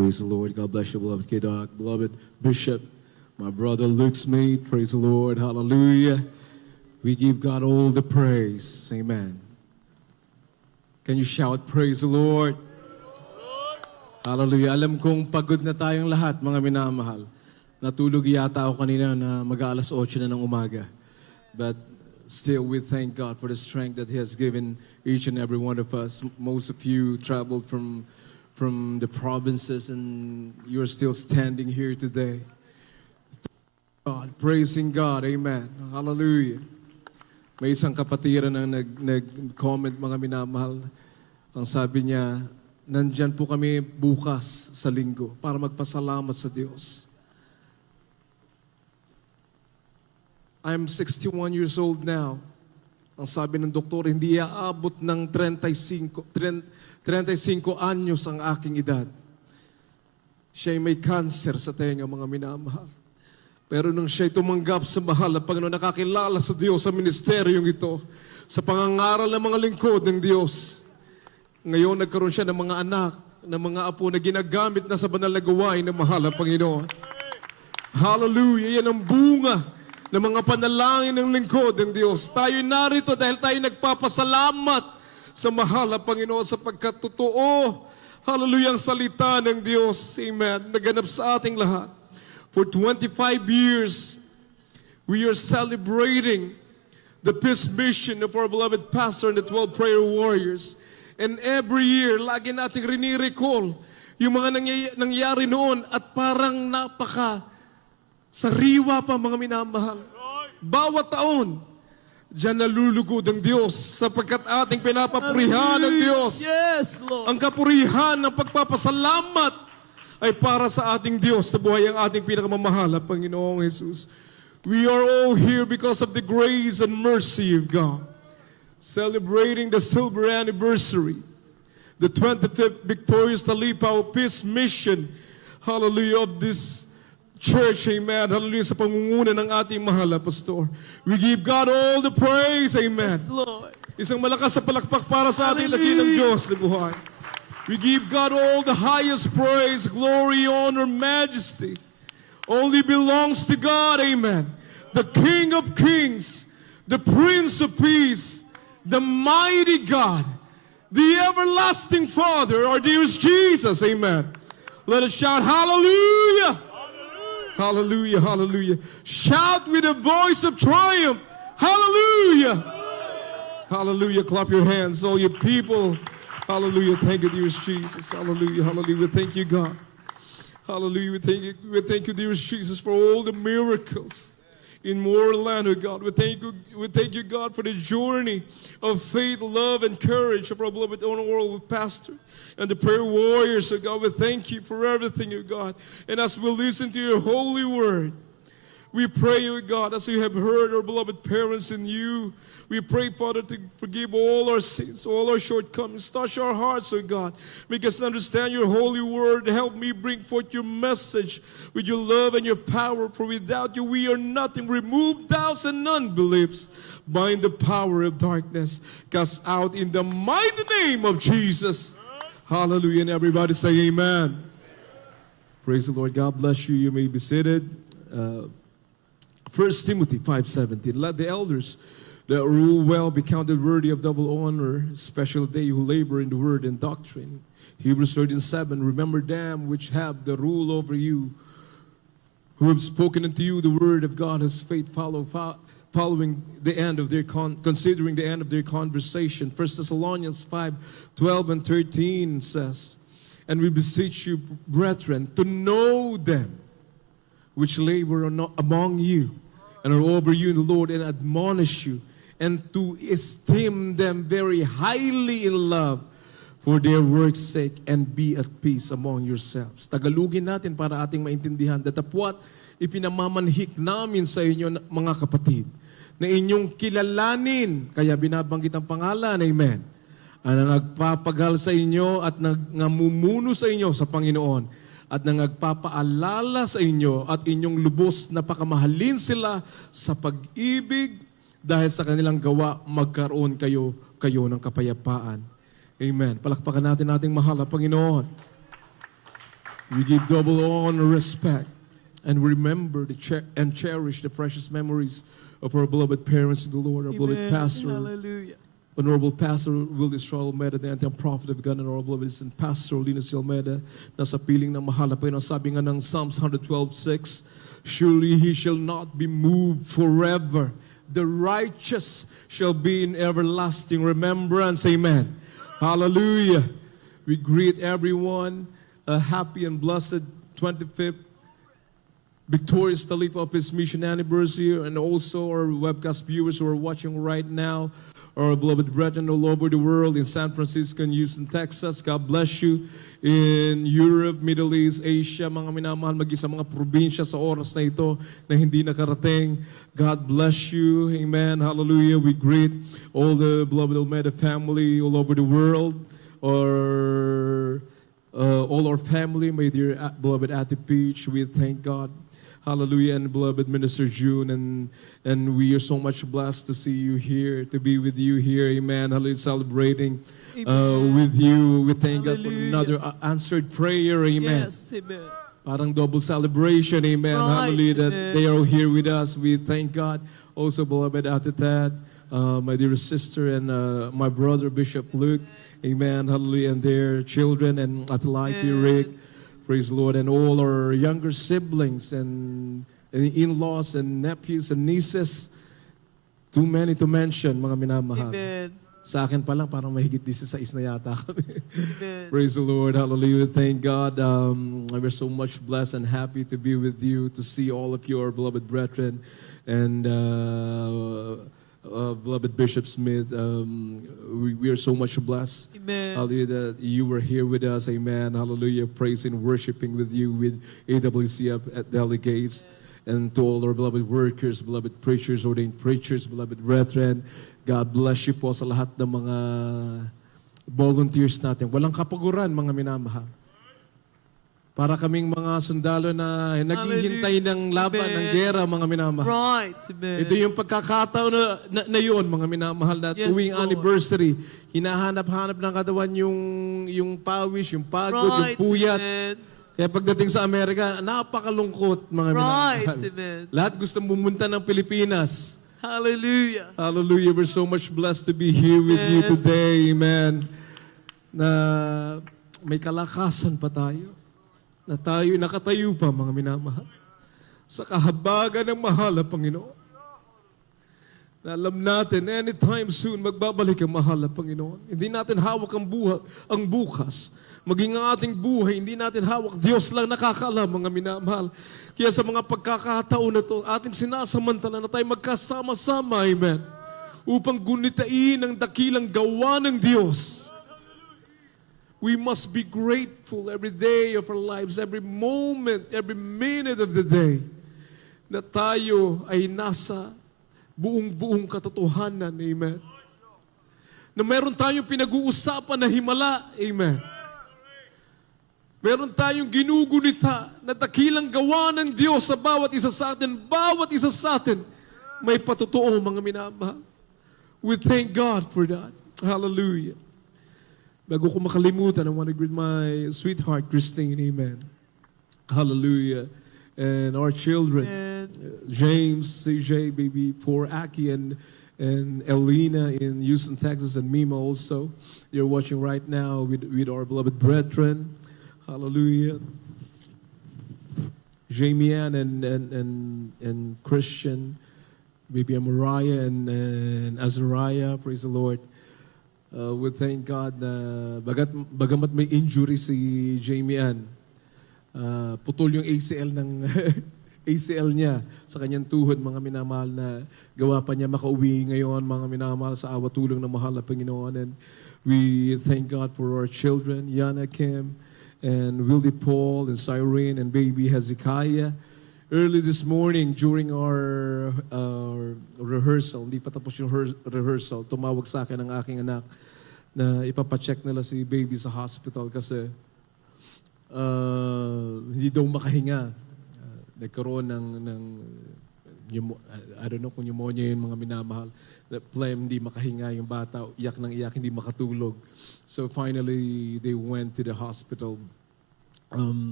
Praise the Lord. God bless you, beloved K-Dog, beloved Bishop, my brother Luke's mate. Praise the Lord. Hallelujah. We give God all the praise. Amen. Can you shout, praise the Lord? Hallelujah. Alam kong pagod na tayong lahat, mga minamahal. Natulog yata ako kanina na mag-aalas 8 na ng umaga. But still, we thank God for the strength that He has given each and every one of us. Most of you traveled from the provinces and you're still standing here today. God, praising God. Amen. Hallelujah. May isang kapatiran na nag-comment, mga minamahal. Ang sabi niya, nandyan po kami bukas sa linggo para magpasalamat sa Diyos. I'm 61 years old now. Ang sabi ng doktor, hindi aabot ng 35 anyos ang aking edad. Siya'y may cancer sa tenga, mga minamahal. Pero nung siya'y tumanggap sa mahal na Panginoon, nakakilala sa Diyos sa ministeryong ito, sa pangangaral ng mga lingkod ng Diyos, ngayon nagkaroon siya ng mga anak, ng mga apo na ginagamit na sa banal na gawain ng mahal na Panginoon. Hallelujah! Yan ang bunga ng mga panalangin ng lingkod ng Diyos. Tayo narito dahil tayo nagpapasalamat sa mahal na Panginoon sapagkat totoo, hallelujah, ang salita ng Diyos. Amen. Naganap sa ating lahat. For 25 years, we are celebrating the peace mission of our beloved pastor and the 12 prayer warriors. And every year, lagi nating rini-recall yung mga nangyari noon at parang sariwa pa, mga minamahal. Bawat taon, diyan nalulugod ang Diyos sapagkat ating pinapapurihan ng Diyos. Yes, Lord. Ang kapurihan ng pagpapasalamat ay para sa ating Diyos sa buhay ang ating pinakamamahal na Panginoong Jesus. We are all here because of the grace and mercy of God. Celebrating the silver anniversary, the 25th Victorious Talipao Peace Mission, hallelujah, of this church, amen, hallelujah, sa pangunguna ng ating mahal na pastor. We give God all the praise, amen. Yes, Lord. Isang malakas sa palakpak para sa ating dakilang Diyos na buhay. We give God all the highest praise, glory, honor, majesty. Only belongs to God, amen. The King of Kings, the Prince of Peace, the mighty God, the everlasting Father, our dearest Jesus, amen. Let us shout, hallelujah. Hallelujah, hallelujah. Shout with a voice of triumph. Hallelujah. Hallelujah. Clap your hands, all you people. Hallelujah. Thank you, dearest Jesus. Hallelujah, hallelujah. Thank you, God. Hallelujah. We thank you, dearest Jesus, for all the miracles in Moorland, oh God. We thank you, God, for the journey of faith, love, and courage of our beloved honorable pastor and the prayer warriors, oh God. We thank you for everything, oh God. And as we listen to your holy word, we pray, oh God, as you have heard our beloved parents in you, we pray, Father, to forgive all our sins, all our shortcomings. Touch our hearts, oh God. Make us understand your holy word. Help me bring forth your message with your love and your power. For without you, we are nothing. Remove doubts and unbeliefs. Bind the power of darkness. Cast out in the mighty name of Jesus. Hallelujah. And everybody say amen. Praise the Lord. God bless you. You may be seated. 1 Timothy 5:17. Let the elders that rule well be counted worthy of double honor, especially they who labor in the word and doctrine. Hebrews 13:7. Remember them which have the rule over you, who have spoken unto you the word of God as faith following the end of their considering the end of their conversation. 1 Thessalonians 5:12 and 13 says, and we beseech you, brethren, to know them which labor among you and are over you in the Lord, and admonish you, and to esteem them very highly in love for their work's sake, and be at peace among yourselves. Tagalugin natin para ating maintindihan. Datapwat, ipinamamanhik namin sa inyo, mga kapatid, na inyong kilalanin, kaya binabanggit ang pangalan, amen, ang nagpapagal sa inyo at namumuno sa inyo sa Panginoon, at nagpapaalala sa inyo at inyong lubos na pakamahalin sila sa pag-ibig, dahil sa kanilang gawa magkaroon kayo ng kapayapaan. Amen. Palakpakan natin ating mahal na Panginoon. We give double honor, respect, and remember and cherish the precious memories of our beloved parents in the Lord, our beloved pastor, Hallelujah. Honorable Pastor Will Israel Almeida, the anti prophet of God, and our beloved and Pastor Linus Almeida, na sa piling ng mahal na Panginoon. Sabi nga ng Psalms 112:6, surely he shall not be moved forever. The righteous shall be in everlasting remembrance. Amen. Hallelujah. We greet everyone a happy and blessed 25th victorious Talip of his mission anniversary, and also our webcast viewers who are watching right now, our beloved brethren all over the world, in San Francisco and Houston, Texas. God bless you. In Europe, Middle East, Asia, mga minamahal, maging sa mga probinsya sa oras na ito na hindi nakarating. God bless you. Amen. Hallelujah. We greet all the beloved Almeida family all over the world, or all our family, my dear beloved Ate Peach. We thank God. Hallelujah. And beloved Minister June, and we are so much blessed to see you here, to be with you here. Amen. Hallelujah. Celebrating with you. We thank God for another answered prayer. Amen. Yes, amen. Parang double celebration. Amen. Right. Hallelujah. That Amen. they are here with us. We thank God. Also, beloved Ate Tad, my dear sister, and my brother Bishop Luke. Amen. Hallelujah. And their children, and Ate Laiki, Rick. Praise the Lord. And all our younger siblings and in-laws and nephews and nieces. Too many to mention, mga minamahal. Amen. Sa akin pa lang, parang mahigit 16 na yata kami. Amen. Praise the Lord. Hallelujah. Thank God. We're so much blessed and happy to be with you, to see all of you, our beloved brethren, and beloved Bishop Smith. We are so much blessed. Amen. Hallelujah, that you were here with us. Amen. Hallelujah. Praising, worshiping with you, with AWCF delegates, and to all our beloved workers, beloved preachers, ordained preachers, beloved brethren. God bless you po sa lahat ng mga volunteers natin. Walang kapaguran, mga minamahal. Para kaming mga sundalo na naghihintay ng laban, ng gera, mga minamahal. Right, amen. Ito yung pagkakataon na yun, mga minamahal, na Yes, tuwing Lord. anniversary, hinahanap-hanap ng katawan yung pawis, yung pagod, yung Right, puyat. amen. Kaya pagdating sa Amerika, napakalungkot, mga Right, minamahal. amen. Lahat gusto bumunta ng Pilipinas. Hallelujah. Hallelujah. We're so much blessed to be here with you Amen. today. Amen. Na may kalakasan pa tayo. Na tayo nakatayo pa, mga minamahal. Sa kahabagan ng mahal na Panginoon. Na alam natin, anytime soon, magbabalik ang mahal na Panginoon. Hindi natin hawak ang bukas. Maging ang ating buhay, hindi natin hawak. Diyos lang nakakaalam, mga minamahal. Kaya sa mga pagkakataon na ito, ating sinasamantala na tayo magkasama-sama, amen, upang gunitain ang dakilang gawa ng Diyos. We must be grateful every day of our lives, every moment, every minute of the day, na tayo ay nasa buong katotohanan, amen. Na meron tayong pinag-uusapan na himala, amen. Meron tayong ginugunita na dakilang gawa ng Diyos sa bawat isa sa atin. Bawat isa sa atin may patotoo, mga minamahal. We thank God for that. Hallelujah. Bago ko makalimutan, I want to greet my sweetheart, Christine. Amen. Hallelujah. And our children, James, CJ, baby, for Aki, and Elena in Houston, Texas, and Mima also. You're watching right now with our beloved brethren. Hallelujah. Jamie Ann and Christian, baby Mariah and Azariah, praise the Lord. We thank God na bagamat may injury si Jamie Ann, putol yung ACL ACL niya sa kanyang tuhod, mga minamahal, na gawa pa niya makauwi ngayon, mga minamahal, sa awa tulong ng mahal na Panginoon. And we thank God for our children, Yana Kim, and Wildy Paul, and Cyrene, and baby Hezekiah. Early this morning, during our rehearsal, hindi pa tapos yung rehearsal, tumawag sa akin ang aking anak na ipapacheck nila si baby sa hospital kasi hindi daw makahinga. Nagkaroon ng I don't know kung pneumonia yun, mga minamahal. Phlegm, hindi makahinga yung bata, iyak ng iyak, hindi makatulog. So finally, they went to the hospital.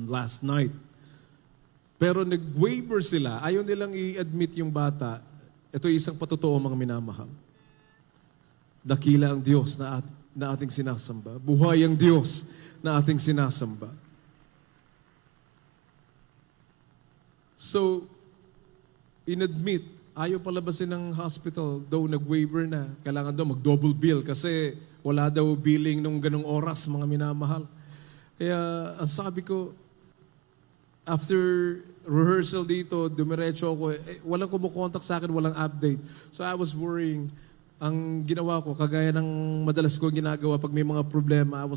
last night. Pero nag-waiver sila. Ayaw nilang i-admit yung bata. Ito isang patotoo, mga minamahal. Dakila ang Diyos na ating sinasamba. Buhay ang Diyos na ating sinasamba. So, inadmit, ayaw palabasin ng hospital, though nag-waiver na. Kailangan daw mag-double bill kasi wala daw billing nung ganong oras, mga minamahal. Kaya, ang sabi ko, after rehearsal dito, dumiretso ako, walang kumukontak sa akin, walang update. So I was worrying. Ang ginawa ko, kagaya ng madalas ko ginagawa pag may mga problema, I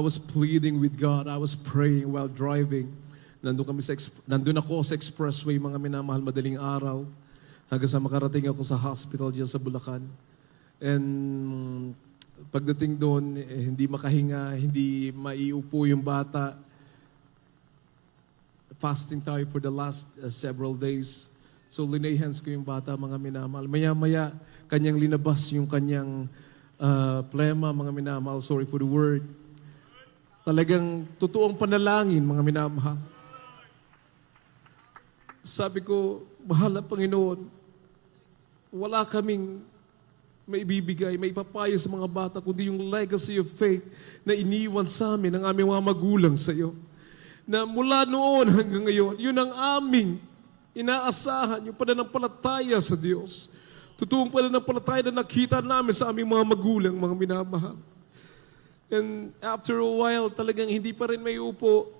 was pleading with God, I was praying while driving. Nandun ako sa expressway, mga minamahal, madaling araw, hanggang sa makarating ako sa hospital dyan sa Bulacan. And pagdating doon, hindi makahinga, hindi maiupo yung bata. Fasting tayo for the last several days. So linay hands ko yung bata, mga minamahal. Maya-maya, kanyang linabas yung kanyang plema, mga minamahal. Sorry for the word. Talagang totoong panalangin, mga minamahal. Sabi ko, mahal na Panginoon, wala kaming maibibigay, maipapayo sa mga bata, kundi yung legacy of faith na iniwan sa amin ng aming mga magulang sa iyo. Na mula noon hanggang ngayon, yun ang aming inaasahan, yung pananampalataya sa Diyos. Totoong pananampalataya na nakita namin sa aming mga magulang, mga minamahal. And after a while, talagang hindi pa rin may upo.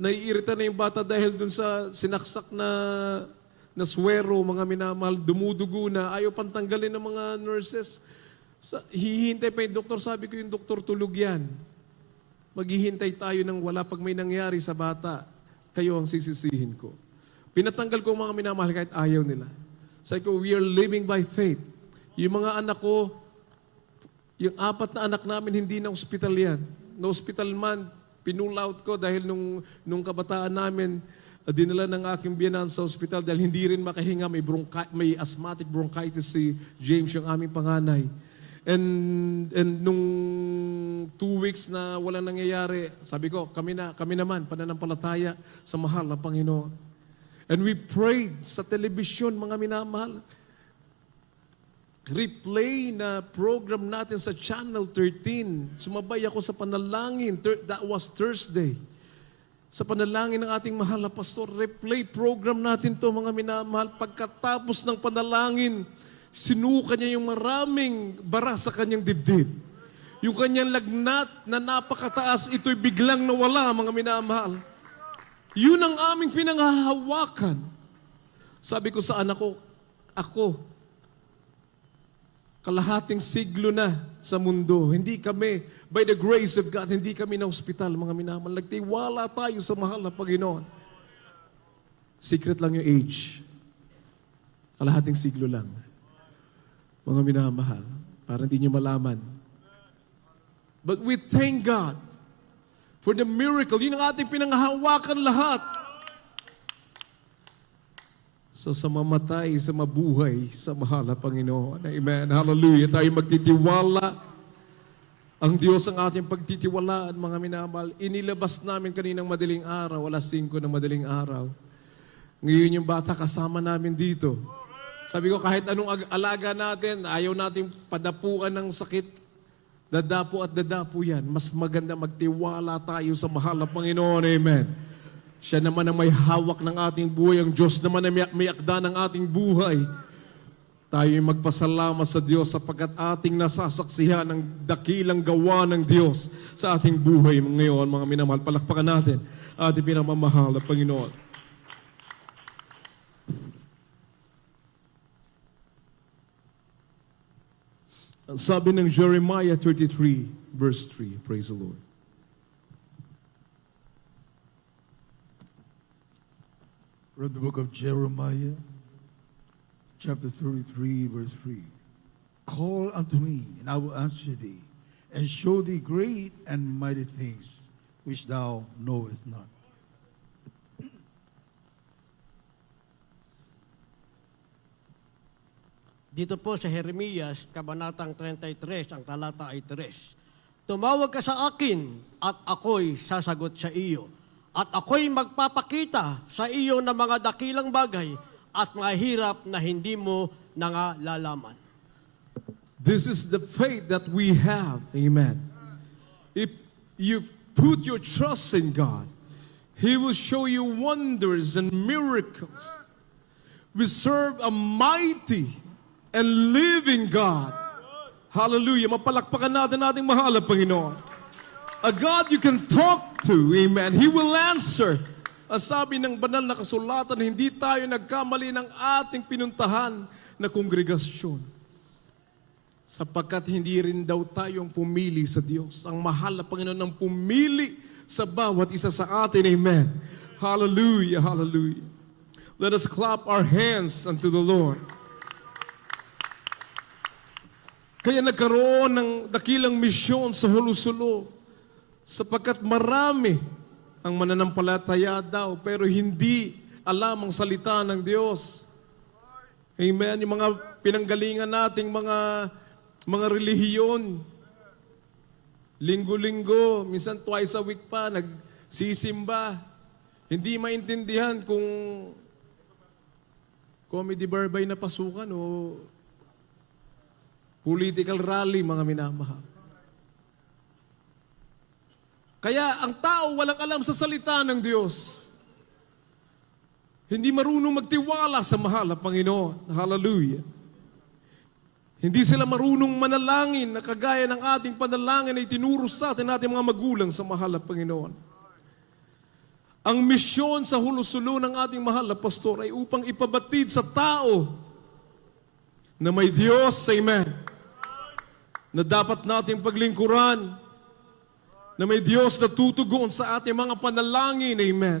Naiirita na yung bata dahil dun sa sinaksak na swero, mga minamahal, dumudugo na, ayaw pantanggalin ng mga nurses. Hihintay pa yung doktor, sabi ko yung doktor, tulog yan. Maghihintay tayo ng wala pag may nangyari sa bata. Kayo ang sisisihin ko. Pinatanggal ko mga minamahal kahit ayaw nila. Sabi ko, we are living by faith. Yung mga anak ko, yung 4 na anak namin, hindi na hospital yan. Na hospital man, pinull out ko dahil nung kabataan namin, dinala ng aking biyanan sa hospital dahil hindi rin makahinga, may asthmatic bronchitis si James, yung aming panganay. And nung 2 weeks na walang nangyayari, sabi ko, kami naman, pananampalataya sa mahal na Panginoon. And we prayed sa telebisyon, mga minamahal. Replay na program natin sa Channel 13. Sumabay ako sa panalangin. That was Thursday. Sa panalangin ng ating mahal na pastor. Replay program natin to, mga minamahal. Pagkatapos ng panalangin, sinuka niya yung maraming bara sa kanyang dibdib. Yung kanyang lagnat na napakataas, ito'y biglang nawala, mga minamahal. Yun ang aming pinanghahawakan. Sabi ko sa anak ko, ako, kalahating siglo na sa mundo. Hindi kami, by the grace of God, hindi kami na hospital, mga minamahal. Nagtiwala tayo sa mahal na Panginoon. Secret lang yung age. Kalahating siglo lang. Mga minamahal, para hindi nyo malaman. But we thank God for the miracle. Yun ang ating pinanghahawakan lahat. So sa mamatay, sa mabuhay, sa mahal na Panginoon. Amen. Hallelujah. Tayo magtitiwala. Ang Diyos ang ating pagtitiwalaan, mga minamahal. Inilabas namin kaninang madaling araw, alas 5 ng madaling araw. Ngayon yung bata kasama namin dito. Sabi ko, kahit anong alaga natin, ayaw natin padapuan ng sakit. Dadapo at dadapo yan. Mas maganda magtiwala tayo sa mahal na Panginoon. Amen. Siya naman ang may hawak ng ating buhay. Ang Diyos naman ang may akda ng ating buhay. Tayo'y magpasalamat sa Diyos sapagkat ating nasasaksihan ang dakilang gawa ng Diyos sa ating buhay ngayon, mga minamahal. Palakpakan natin ating pinamamahal na Panginoon. Ang sabi ng Jeremiah 33, verse 3. Praise the Lord. From the book of Jeremiah, chapter 33, verse 3. Call unto me, and I will answer thee, and show thee great and mighty things, which thou knowest not. Dito po sa Jeremias, Kabanatang 33, ang talata ay 3. tumawag ka sa akin at ako'y sasagot sa iyo. At ako'y magpapakita sa iyo ng mga dakilang bagay at mga hirap na hindi mo nalalaman. This is the faith that we have. Amen. If you put your trust in God, He will show you wonders and miracles. We serve a mighty and living God. Hallelujah. Mapalakpakan natin ating mahal na Panginoon. A God you can talk to. Amen. He will answer. Ang sabi ng banal na kasulatan, hindi tayo nagkamali ng ating pinuntahan na kongregasyon. Sapagkat hindi rin daw tayong pumili sa Diyos. Ang mahal na Panginoon ang pumili sa bawat isa sa atin. Amen. Hallelujah, hallelujah. Let us clap our hands unto the Lord. Kaya nagkaroon ng dakilang misyon sa Holo-Solo. Sapagkat marami ang mananampalataya daw, pero hindi alam ang salita ng Diyos. Amen. Yung mga pinanggalingan nating mga relihiyon. Linggo-linggo, minsan twice a week pa, nagsisimba. Hindi maintindihan kung comedy barbay na pasukan o political rally, mga minamahal. Kaya ang tao walang alam sa salita ng Diyos. Hindi marunong magtiwala sa mahal na Panginoon. Hallelujah. Hindi sila marunong manalangin na kagaya ng ating panalangin ay tinuro sa atin nating mga magulang sa mahal na Panginoon. Ang misyon sa Holo-Solo ng ating mahal na pastor ay upang ipabatid sa tao na may Diyos, amen, na dapat nating paglingkuran, na may Diyos na tutugon sa ating mga panalangin, amen.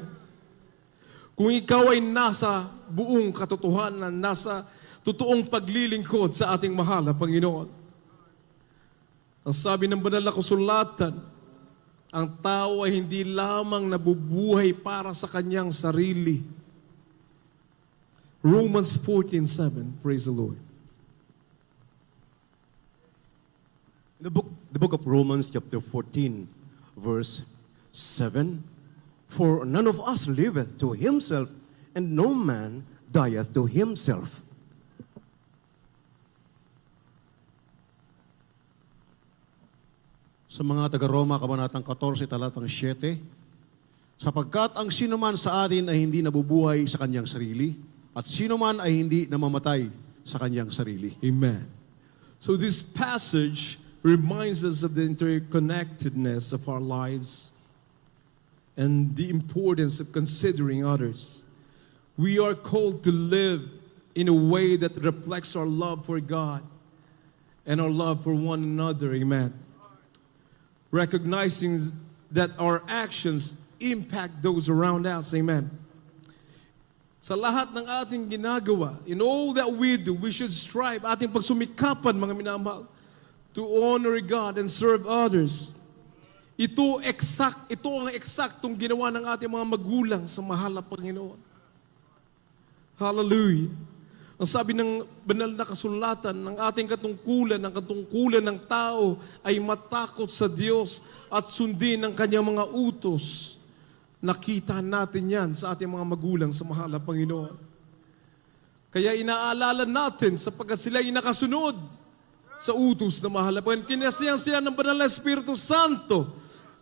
Kung ikaw ay nasa buong katotohanan, nasa totoong paglilingkod sa ating mahal na Panginoon. Ang sabi ng banal na kasulatan, ang tao ay hindi lamang nabubuhay para sa kanyang sarili. Romans 14:7, praise the Lord. The book of Romans chapter 14, verse 7, for none of us liveth to himself, and no man dieth to himself. Sa mga taga-Roma, Kabanatang 14, talatang 7, sapagkat ang sinuman sa atin ay hindi nabubuhay sa kanyang sarili, at sinuman ay hindi namamatay sa kanyang sarili. Amen. So this passage reminds us of the interconnectedness of our lives and the importance of considering others. We are called to live in a way that reflects our love for God and our love for one another. Amen. Recognizing that our actions impact those around us. Amen. Sa lahat ng ating ginagawa, in all that we do, we should strive, ating pagsumikapan, mga minamahal, to honor God and serve others. Ito ang eksaktong ginawa ng ating mga magulang sa mahal na Panginoon. Hallelujah. Ang sabi ng banal na kasulatan, ng ating katungkulan, ng katungkulan ng tao ay matakot sa Diyos at sundin ang kanyang mga utos. Nakita natin yan sa ating mga magulang sa mahal na Panginoon. Kaya inaalala natin sapagkat sila ay nakasunod sa utos na mahal na Panginoon. Kinasiyan sila ng banal na Espiritu Santo.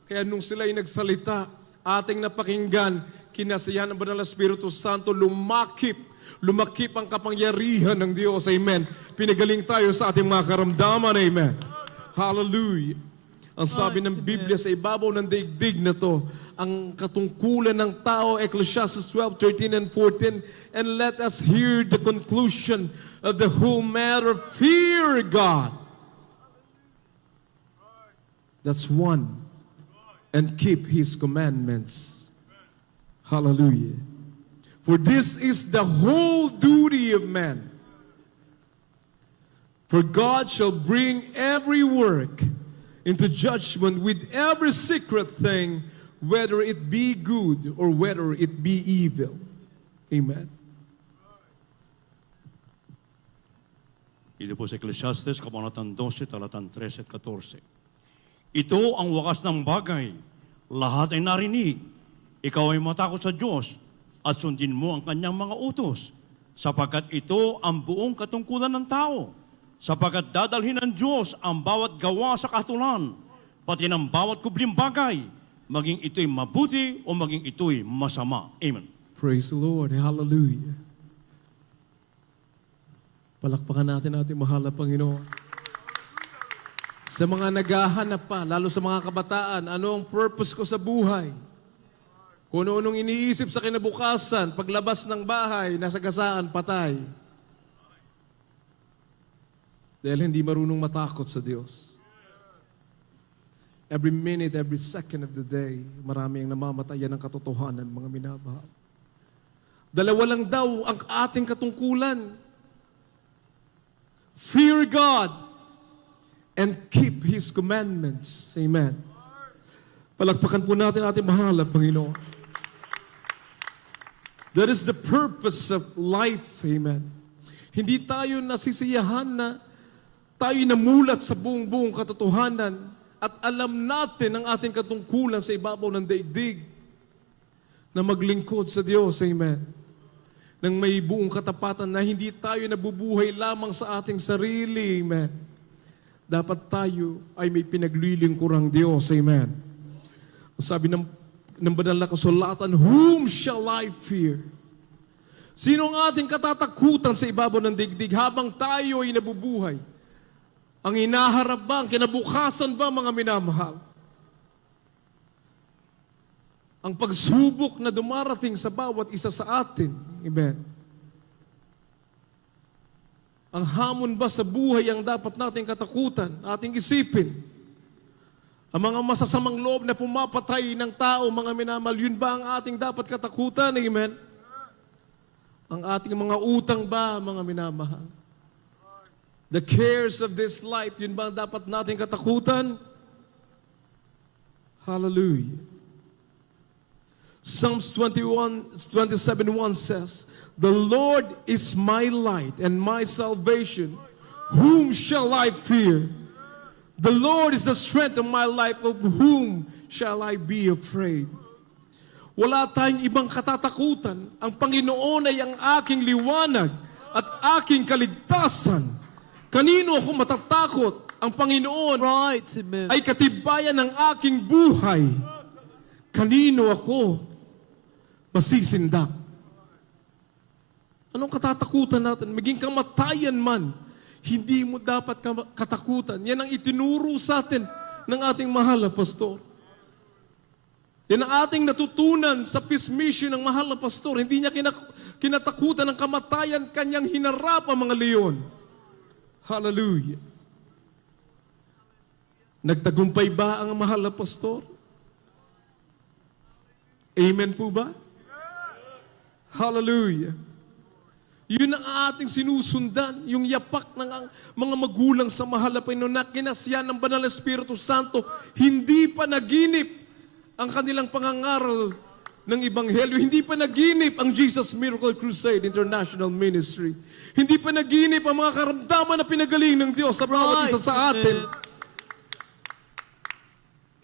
Kaya nung sila ay nagsalita, ating napakinggan, kinasiyahan ng banal na Espiritu Santo, lumakip ang kapangyarihan ng Diyos. Amen. Pinagaling tayo sa ating mga karamdaman. Amen. Hallelujah. Ang sabi ng Biblia sa ibabaw ng daigdig na to, ang katungkulan ng tao, Ecclesiastes 12:13 and 14, and let us hear the conclusion of the whole matter. Fear God. That's one. And keep His commandments. Hallelujah. For this is the whole duty of man. For God shall bring every work into judgment with every secret thing, whether it be good or whether it be evil. Amen. Ito po sa Ecclesiastes, Kabanatang 12, talatang 13 at 14. Ito ang wakas ng bagay. Lahat ay narinig. Ikaw ay matakot sa Diyos at sundin mo ang kanyang mga utos, sapagkat ito ang buong katungkulan ng tao. Sapagkat dadalhin ng Diyos ang bawat gawa sa kahatulan, pati ng bawat kubling bagay, maging ito'y mabuti o maging ito'y masama. Amen. Praise the Lord. Hallelujah. Palakpakan natin ating mahal na Panginoon. Sa mga naghahanap pa, lalo sa mga kabataan, ano ang purpose ko sa buhay? Kung ano-anong iniisip sa kinabukasan, paglabas ng bahay, nasa gasaan, patay. Dahil hindi marunong matakot sa Diyos. Every minute, every second of the day, marami ang namamatayan ng katotohanan, mga minamahal. Dalawa lang daw ang ating katungkulan. Fear God and keep His commandments. Amen. Palakpakan po natin ating mahal na Panginoon. That is the purpose of life. Amen. Hindi tayo nasisiyahan na tayo namulat sa buong katotohanan at alam natin ang ating katungkulan sa ibabaw ng daigdig na maglingkod sa Diyos. Amen. Nang may buong katapatan na hindi tayo nabubuhay lamang sa ating sarili. Amen. Dapat tayo ay may pinaglilingkurang Diyos. Amen. Sabi ng banal na kasulatan, whom shall I fear? Sino ang ating katatakutan sa ibabaw ng daigdig habang tayo ay nabubuhay? Ang hinaharap ba, ang kinabukasan ba, mga minamahal? Ang pagsubok na dumarating sa bawat isa sa atin. Amen. Ang hamon ba sa buhay ang dapat nating katakutan, ating isipin? Ang mga masasamang loob na pumapatay ng tao, mga minamahal, yun ba ang ating dapat katakutan? Amen. Ang ating mga utang ba, mga minamahal? The cares of this life, yun ba ang dapat nating katakutan? Hallelujah. Psalms 27:1 says, the Lord is my light and my salvation. Whom shall I fear? The Lord is the strength of my life. Of whom shall I be afraid? Wala tayong ibang katatakutan. Ang Panginoon ay ang aking liwanag at aking kaligtasan. Kanino ako matatakot? Ang Panginoon ay katibayan ng aking buhay. Kanino ako masisindak? Anong katatakutan natin? Maging kamatayan man, hindi mo dapat katakutan. Yan ang itinuro sa atin ng ating mahal na pastor. Yan ang ating natutunan sa peace mission ng mahal na pastor. Hindi niya kinatakutan ng kamatayan, kanyang hinarap ang mga leon. Hallelujah. Nagtagumpay ba ang mahal na pastor? Amen po ba? Hallelujah. Yun ang ating sinusundan, yung yapak ng mga magulang sa mahal na Panginoon na kinasyan ng Banal na Espiritu Santo, hindi pa naginip ang kanilang pangangaral ng Ebanghelyo. Hindi pa naginip ang Jesus Miracle Crusade International Ministry. Hindi pa naginip ang mga karamdaman na pinagaling ng Diyos sa bawat isa sa atin.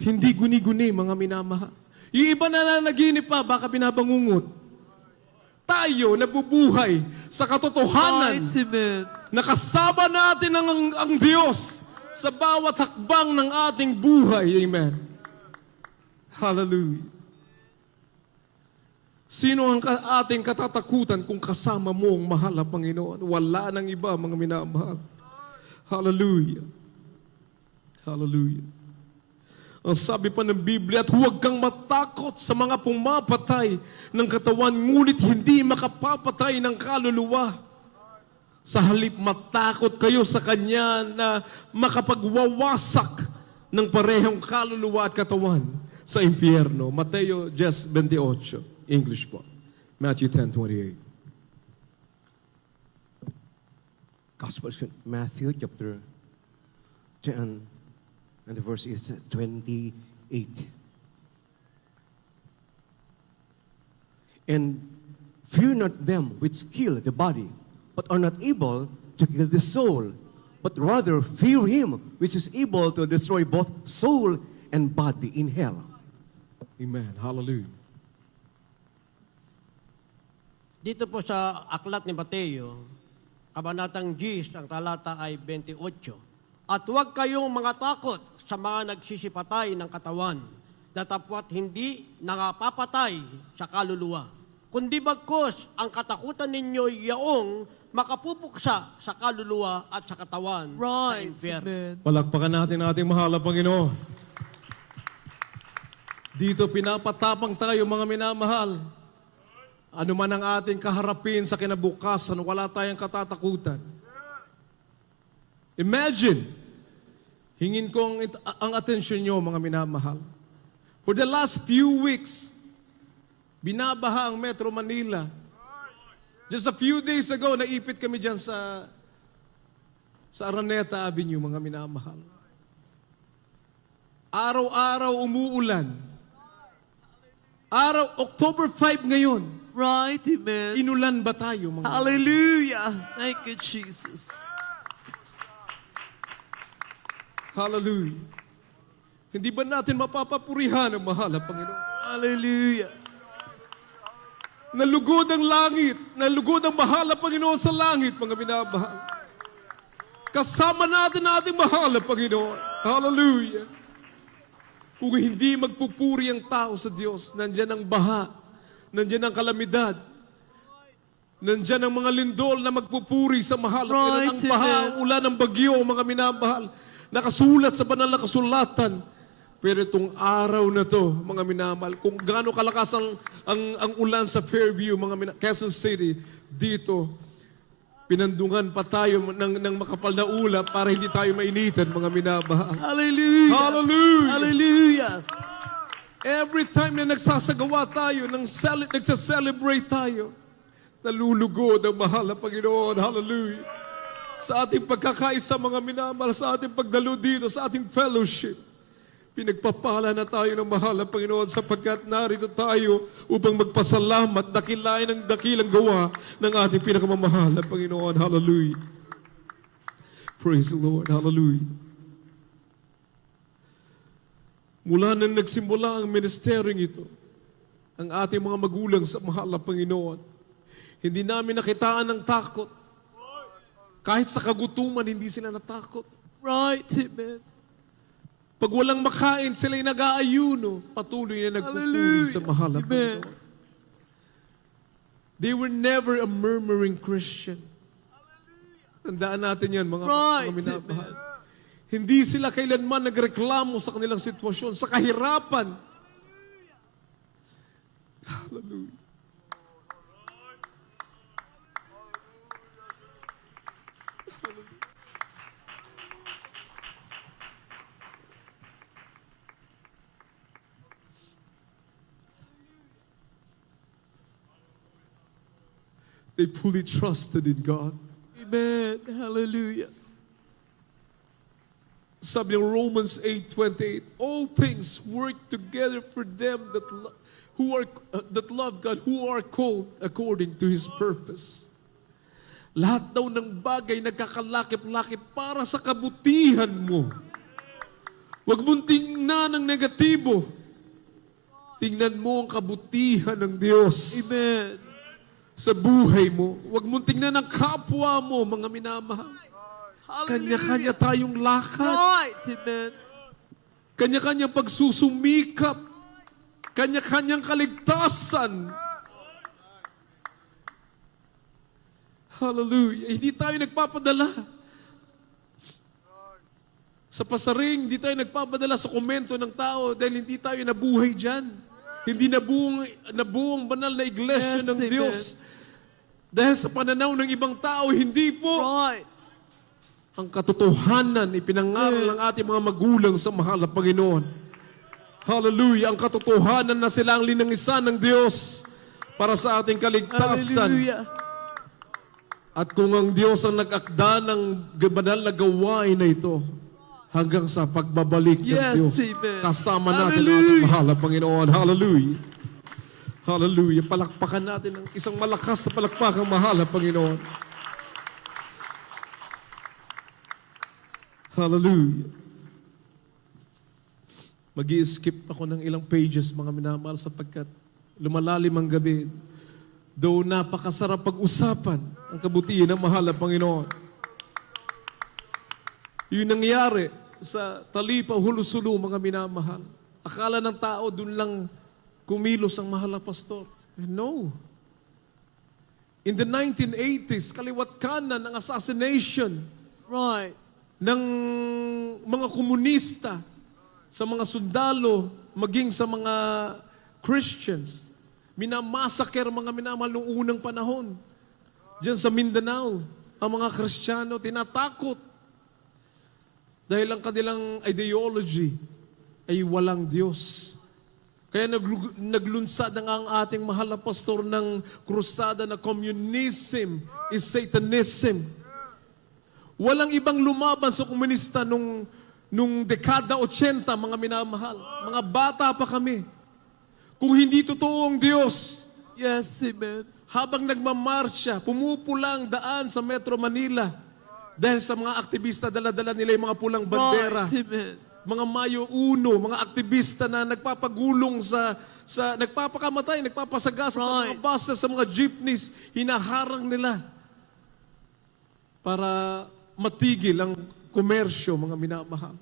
Hindi guni-guni, mga minamahal. Yung iba na naginip pa, baka binabangungot. Tayo nabubuhay sa katotohanan na kasama natin ang Diyos sa bawat hakbang ng ating buhay. Amen. Hallelujah. Sino ang ating katatakutan kung kasama mo ang mahal na Panginoon? Wala nang iba, mga minamahal. Hallelujah. Hallelujah. Ang sabi pa ng Biblia, at huwag kang matakot sa mga pumapatay ng katawan, ngunit hindi makapapatay ng kaluluwa. Sa halip matakot kayo sa Kanya na makapagwawasak ng parehong kaluluwa at katawan sa impyerno. Mateo 10:28, English po. Matthew 10:28. Gospel, Matthew chapter 10. And the verse is 28. And fear not them which kill the body, but are not able to kill the soul, but rather fear him, which is able to destroy both soul and body in hell. Amen. Hallelujah. Dito po sa aklat ni Mateo, kabanatang 10, ang talata ay 28. At huwag kayong mga takot sa mga nagsisipatay ng katawan, datapwat hindi nangapapatay sa kaluluwa. Kundi bagkus ang katakutan ninyo yaong makapupuksa sa kaluluwa at sa katawan Right. sa impyerno. Amen. Palakpakan natin ang ating mahal na Panginoon. Dito pinapatapang tayo mga minamahal. Ano man ang ating kaharapin sa kinabukasan, wala tayong katatakutan. Imagine, hingin ko ang atensyon nyo mga minamahal. For the last few weeks, binabaha ang Metro Manila. Just a few days ago, naipit kami dyan sa Araneta Avenue, mga minamahal. Araw-araw umuulan. October 5 ngayon. Right. Amen. Inulan ba tayo, mga minamahal? Hallelujah. Thank you, Jesus. Hallelujah. Hindi ba natin mapapapurihan ang mahal na Panginoon? Hallelujah. Nalugod ang langit, nalugod ang mahal na Panginoon sa langit, mga minamahal. Kasama natin ang ating mahal na Panginoon. Hallelujah. Kung hindi magpupuri ang tao sa Diyos, nandyan ang baha, nandyan ang kalamidad, nandyan ang mga lindol na magpupuri sa mahal na Panginoon. Ang Right, baha, amen. ang ulan, ang bagyo, mga minamahal, nakasulat sa banal na kasulatan. Pero itong araw na to, mga minamahal, kung gaano kalakas ang ulan sa Fairview, Quezon City, dito, pinandungan pa tayo ng makapal na ulap para hindi tayo mainitan, mga minamahal. Hallelujah. Hallelujah! Hallelujah. Every time na nagsasagawa tayo, nagsaselebrate tayo, nalulugod ang mahal na Panginoon. Hallelujah! Sa ating pagkakaisa, mga minamahal, sa ating pagdalo dito, sa ating fellowship, pinagpapala na tayo ng mahal na Panginoon sapagkat narito tayo upang magpasalamat, dakilain ang dakilang gawa ng ating pinakamamahal na Panginoon. Hallelujah! Praise the Lord. Hallelujah! Mula nang nagsimula ang ministeryong ito, ang ating mga magulang sa mahal na Panginoon, hindi namin nakitaan ng takot. Kahit sa kagutuman, hindi sila natakot. Right. Amen. Pag walang makain, sila'y nag-aayuno. Patuloy na nagpupuri sa mahal na Amen. Panginoon. They were never a murmuring Christian. Tandaan natin yan, mga Right. minamahal. Hindi sila kailanman nagreklamo sa kanilang sitwasyon, sa kahirapan. Hallelujah. They fully trusted in God. Amen. Hallelujah. Sabi ng Romans 8:28, all things work together for them that love God, who are called according to His purpose. Lahat daw ng bagay nagkakalakip-lakip para sa kabutihan mo. Huwag mong tingnan ng negatibo. Tingnan mo ang kabutihan ng Diyos Amen. sa buhay mo. Huwag mong tingnan ang kapwa mo, mga minamahal. Kanya-kanya Hallelujah. tayong lakad. Right. Amen. Kanya-kanyang pagsusumikap. Kanya-kanyang kaligtasan. Hallelujah. Hindi tayo nagpapadala sa pasaring, hindi tayo nagpapadala sa komento ng tao dahil hindi tayo nabuhay dyan. Hindi nabuong banal na iglesia Yes, ng amen. Diyos. Dahil sa pananaw ng ibang tao, hindi po. Right. Ang katotohanan ipinangaral ng ating mga magulang sa mahal na Panginoon. Hallelujah! Ang katotohanan na sila ang linangisan ng Diyos para sa ating kaligtasan. Hallelujah. At kung ang Diyos ang nag-akda ng banal na gawain na ito, hanggang sa pagbabalik ng Yes, Diyos, amen. kasama natin ang Hallelujah. ating mahal na Panginoon. Hallelujah! Hallelujah! Palakpakan natin ang isang malakas na palakpakang mahal na Panginoon. Hallelujah. Mag-i-skip ako ng ilang pages, mga minamahal, sapagkat lumalalim ang gabi. Though napakasarap pag-usapan ang kabutihan ng mahal na Panginoon. Yung nangyari sa Talipa, Hulusulu, mga minamahal. Akala ng tao, dun lang kumilos ang mahal na pastor. No. In the 1980s, kaliwat kanan ng assassination Right. ng mga komunista sa mga sundalo, maging sa mga Christians. Minamasaker mga minamahal noong unang panahon. Diyan sa Mindanao, ang mga Kristiyano tinatakot. Dahil ang kanilang ideology ay walang Diyos. Kaya naglunsad na nga ang ating mahal na pastor ng krusada na communism is Satanism. Walang ibang lumaban sa komunista nung dekada 80, mga minamahal. Mga bata pa kami. Kung hindi totoo ang Diyos, Yes, amen. habang nagmamarsya, pumupulang daan sa Metro Manila dahil sa mga aktivista, dala-dala nila yung mga pulang bandera. Right, amen. Mga Mayo Uno, mga aktivista na nagpapagulong sa nagpapakamatay, nagpapasagasa sa mga Right. buses, sa mga jeepneys, hinaharang nila para matigil ang komersyo, mga minamahal.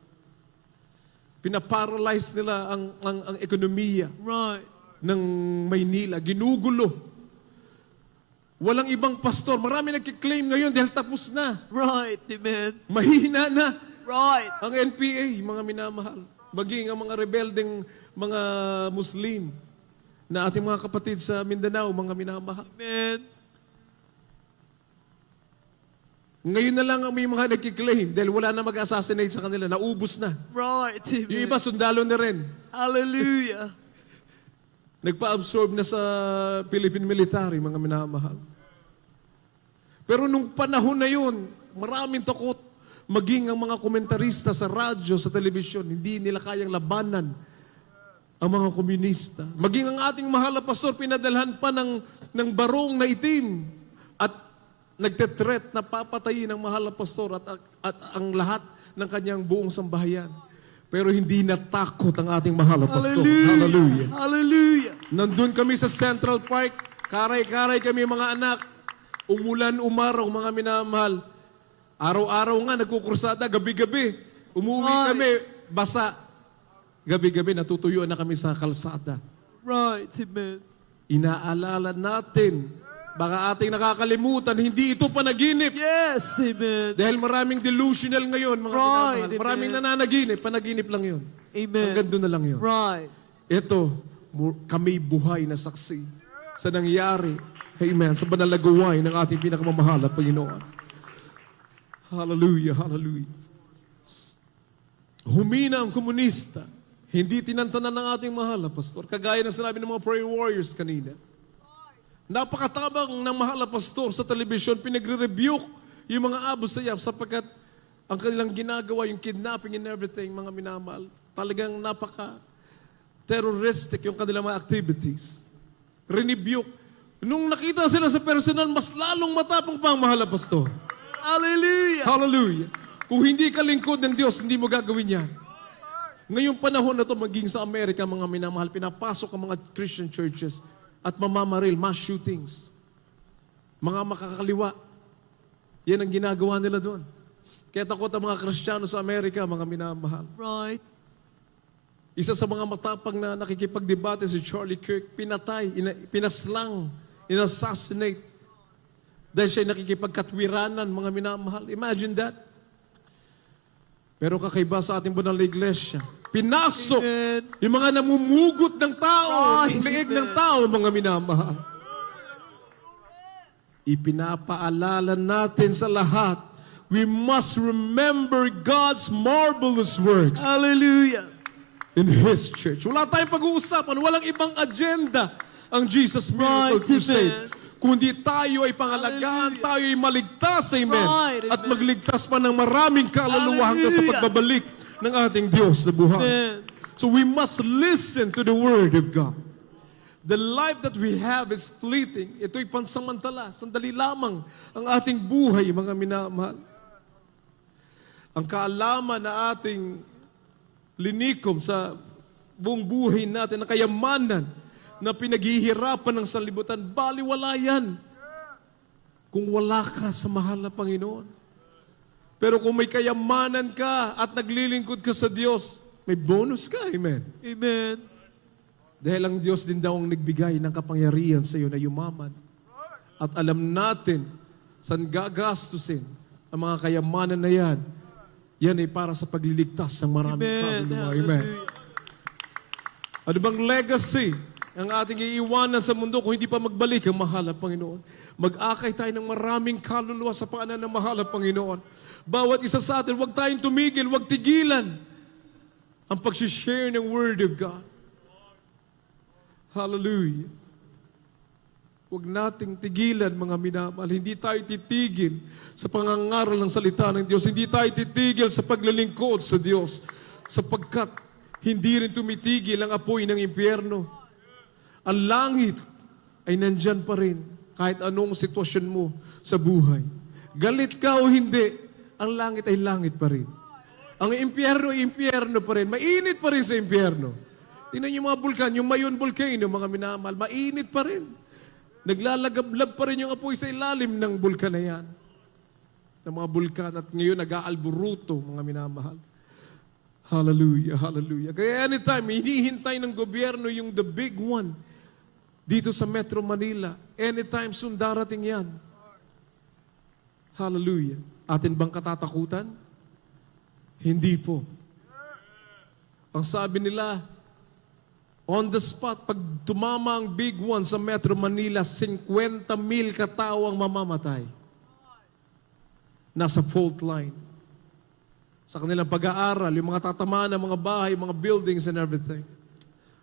Pinaparalyze nila ang ekonomiya Right. ng Maynila. Ginugulo. Walang ibang pastor. Marami nagkiklaim ngayon dahil tapos na. Right, amen. Mahina na Right. ang NPA, mga minamahal. Maging ang mga rebeldeng mga Muslim na ating mga kapatid sa Mindanao, mga minamahal. Amen. Ngayon na lang ang may mga nagkiklaim dahil wala na mag-assassinate sa kanila. Naubos na. Right, amen. Yung iba, sundalo na rin. Hallelujah. Nagpa-absorb na sa Philippine military, mga minamahal. Pero nung panahon na yun, maraming takot. Maging ang mga komentarista sa radyo, sa telebisyon, hindi nila kayang labanan ang mga komunista. Maging ang ating mahal na pastor, pinadalhan pa ng barong na itim at nagtetret na papatayin ang mahal na pastor at ang lahat ng kanyang buong sambahayan. Pero hindi natakot ang ating mahal na pastor. Hallelujah. Hallelujah. Hallelujah. Nandun kami sa Central Park, karay-karay kami mga anak. Umulan, umaraw, mga minamahal. Araw-araw nga, nagkukursada, gabi-gabi. Umuwi Right. kami, basa. Gabi-gabi, natutuyuan na kami sa kalsada. Right, amen. Inaalala natin, baka ating nakakalimutan, hindi ito panaginip. Yes, amen. Dahil maraming delusional ngayon, mga Right, minamahal. amen. Maraming nananaginip, panaginip lang yun. Amen. Hanggang doon na lang yun. Right. Ito, kami buhay na saksi sa nangyari, amen, sa banal na gawain ng ating pinakamamahal na Panginoon. Hallelujah, hallelujah. Humina ang komunista. Hindi tinantanan ng ating mahal na pastor. Kagaya ng sinabi ng mga prayer warriors kanina. Napakatabang ng mahal na pastor sa telebisyon, pinagre-rebuke yung mga Abu Sayyaf sapagkat ang kanilang ginagawa, yung kidnapping and everything, mga minamahal, talagang napaka-terroristic yung kanilang mga activities. Rebuke. Nung nakita sila sa personal, mas lalong matapang pa ang mahal na pastor. Hallelujah. Hallelujah. Kung hindi ka lingkod ng Diyos, hindi mo gagawin yan. Ngayong panahon na to maging sa Amerika, mga minamahal, pinapasok ang mga Christian churches at mamamaril, mass shootings. Mga makakaliwa. Yan ang ginagawa nila doon. Kaya takot ang mga Kristiyano sa Amerika, mga minamahal. Right. Isa sa mga matapang na nakikipagdebate si Charlie Kirk, pinatay, pinaslang, inassassinate. Dahil siya nakikipagkatwiranan, mga minamahal. Imagine that. Pero kakaiba sa ating banal na iglesia, pinasok Amen. yung mga namumugot ng tao, Right. yung leeg ng tao, mga minamahal. Ipinapaalala natin sa lahat, we must remember God's marvelous works Hallelujah. in His church. Wala tayong pag-uusapan, walang ibang agenda ang Jesus Miracle Right, Crusade. amen. Kundi tayo ay pangalagaan, Hallelujah. tayo ay maligtas, amen. Right, At amen. magligtas pa ng maraming kaluluwa hanggang sa Hallelujah. pagbabalik ng ating Diyos na buhay. Amen. So we must listen to the Word of God. The life that we have is fleeting. Ito'y pansamantala. Sandali lamang ang ating buhay, mga minamahal. ang kaalaman na ating linikom sa buong buhay natin, ang kayamanan na pinaghihirapan ng sanlibutan, baliwala yan kung wala ka sa mahal na Panginoon. Pero kung may kayamanan ka at naglilingkod ka sa Diyos, may bonus ka, amen. Amen. Dahil ang Diyos din daw ang nagbigay ng kapangyarihan sa iyo na yumaman. At alam natin, saan gagastusin ang mga kayamanan na yan, yan ay para sa pagliligtas ng maraming Amen. kaluluwa. Amen. Hallelujah. Ano bang legacy ang ating iiwanan sa mundo kung hindi pa magbalik ang mahal na Panginoon? Mag-akay tayo ng maraming kaluluwa sa paanan ng mahal na Panginoon. Bawat isa sa atin, huwag tayong tumigil, huwag tigilan ang pag-share ng Word of God. Hallelujah. Huwag nating tigilan, mga minamahal. Hindi tayo titigil sa pangangaral ng salita ng Diyos. Hindi tayo titigil sa paglilingkod sa Diyos. Sapagkat hindi rin tumitigil ang apoy ng impyerno. Ang langit ay nandyan pa rin kahit anong sitwasyon mo sa buhay. Galit ka o hindi, ang langit ay langit pa rin. Ang impyerno ay impyerno pa rin. Mainit pa rin sa impyerno. Tingnan niyo mga bulkan, yung Mayon Volcano, mga minamahal, mainit pa rin. Naglalagablab pa rin yung apoy sa ilalim ng bulkan na yan. Ng mga bulkan at ngayon nag-aalburuto, mga minamahal. Hallelujah, hallelujah. Kaya anytime, hinihintay ng gobyerno yung the big one dito sa Metro Manila. Anytime soon darating yan. Hallelujah. Atin bang katatakutan? Hindi po. Ang sabi nila, on the spot, pag tumama ang big one sa Metro Manila, 50,000 katao ang mamamatay. Nasa fault line. Sa kanilang pag-aaral, yung mga tatamaan ng mga bahay, mga buildings and everything.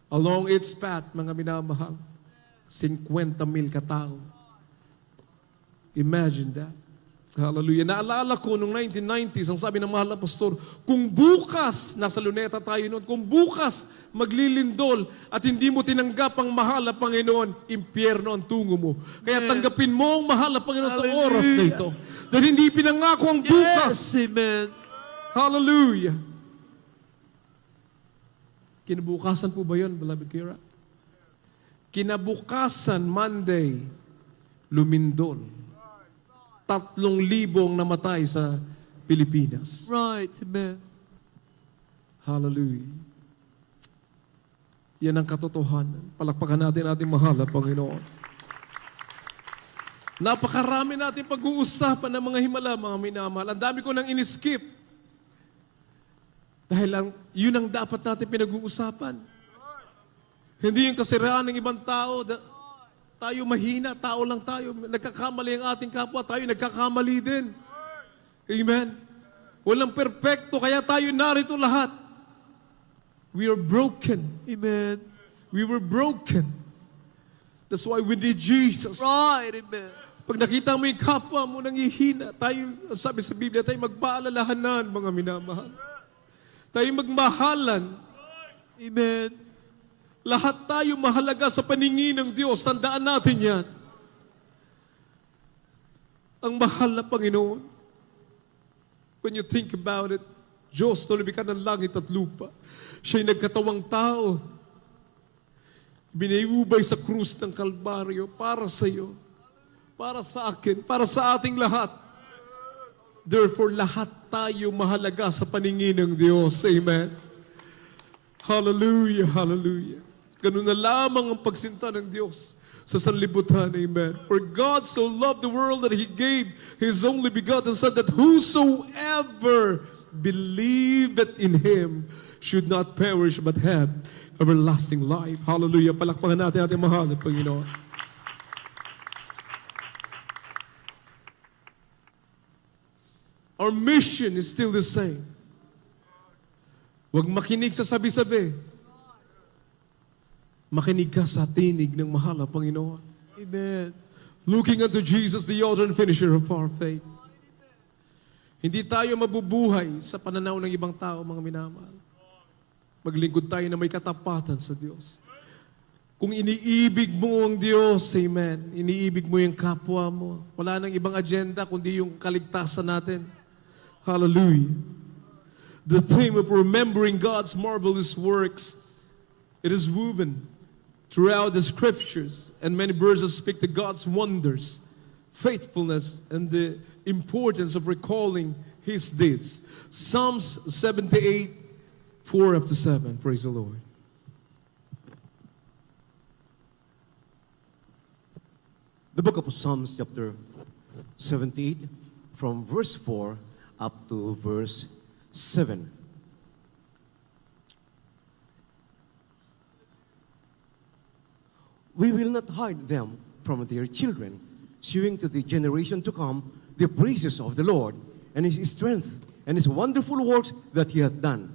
Along its path, mga minamahal, 50,000 katao. Imagine that. Hallelujah. Naalala ko noong 1990s, ang sabi ng mahal na pastor, kung bukas, nasa Luneta tayo noon, kung bukas maglilindol at hindi mo tinanggap ang mahal na Panginoon, impyerno ang tungo mo. Kaya tanggapin mo ang mahal na Panginoon sa oras na ito. Dahil hindi pinangako ang bukas. Yes, amen. Hallelujah. Kinabukasan po ba yun, beloved Kira? Kinabukasan, Monday, lumindol. 3,000 ang namatay sa Pilipinas. Right, amen. Hallelujah. Yan ang katotohanan. Palakpakan natin ating mahal na Panginoon. Napakarami natin pag-uusapan ng mga himala, mga minamahal. Ang dami ko nang iniskip. Dahil yun ang dapat natin pinag-uusapan. Hindi yung kasiraan ng ibang tao. Tayo mahina, tao lang tayo. Nagkakamali ang ating kapwa, tayo nagkakamali din. Amen? Walang perpekto, kaya tayo narito lahat. We are broken. Amen. We were broken. That's why we need Jesus. Right, amen. Pag nakita mo yung kapwa mo nangihina, tayo, sabi sa Biblia, tayo magpaalalahanan, mga minamahal. Tayo magmahalan. Amen. Lahat tayo mahalaga sa paningin ng Diyos. Tandaan natin yan. Ang mahal na Panginoon. When you think about it, Diyos na lumikha ng langit at lupa. Siya'y nagkatawang tao. Binayubay sa krus ng Kalbaryo para sa iyo, para sa akin, para sa ating lahat. Therefore, lahat tayo mahalaga sa paningin ng Diyos. Amen. Hallelujah, hallelujah. Ganun na lamang ang pagsinta ng Diyos sa sanlibutan. Amen. For God so loved the world that He gave His only begotten Son, that whosoever believed in Him should not perish but have everlasting life. Hallelujah. Palakpakan natin ating mahal na Panginoon. Our mission is still the same. Huwag makinig sa sabi-sabi. Makinig ka sa tinig ng mahal na Panginoon. Amen. Looking unto Jesus, the author and finisher of our faith. Hindi tayo mabubuhay sa pananaw ng ibang tao, mga minamahal. Maglingkod tayo na may katapatan sa Diyos. Kung iniibig mo ang Diyos, amen, iniibig mo yung kapwa mo, wala nang ibang agenda kundi yung kaligtasan natin. Hallelujah. the theme of remembering God's marvelous works. It is woven throughout the scriptures, and many verses speak to God's wonders, faithfulness, and the importance of recalling His deeds. Psalms 78, 4 up to 7. Praise the Lord. The book of Psalms, chapter 78, from verse 4 up to verse 7. We will not hide them from their children, shewing to the generation to come the praises of the Lord, and His strength, and His wonderful works that He hath done.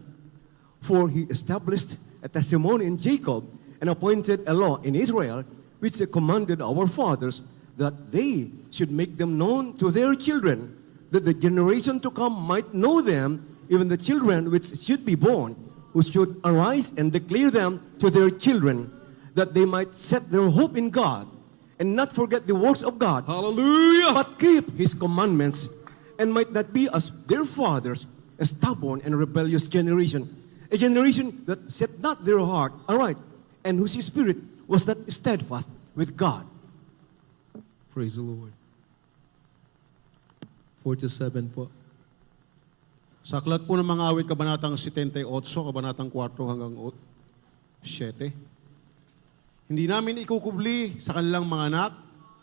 For He established a testimony in Jacob, and appointed a law in Israel, which He commanded our fathers, that they should make them known to their children, that the generation to come might know them, even the children which should be born, who should arise and declare them to their children, that they might set their hope in God, and not forget the works of God, Hallelujah. but keep His commandments, and might not be as their fathers, a stubborn and rebellious generation, a generation that set not their heart aright, and whose spirit was not steadfast with God. Praise the Lord. 47 po. Sa aklat po ng mga awit, kabanatang 78, kabanatang 4 hanggang 7. Hindi namin ikukubli sa kanilang mga anak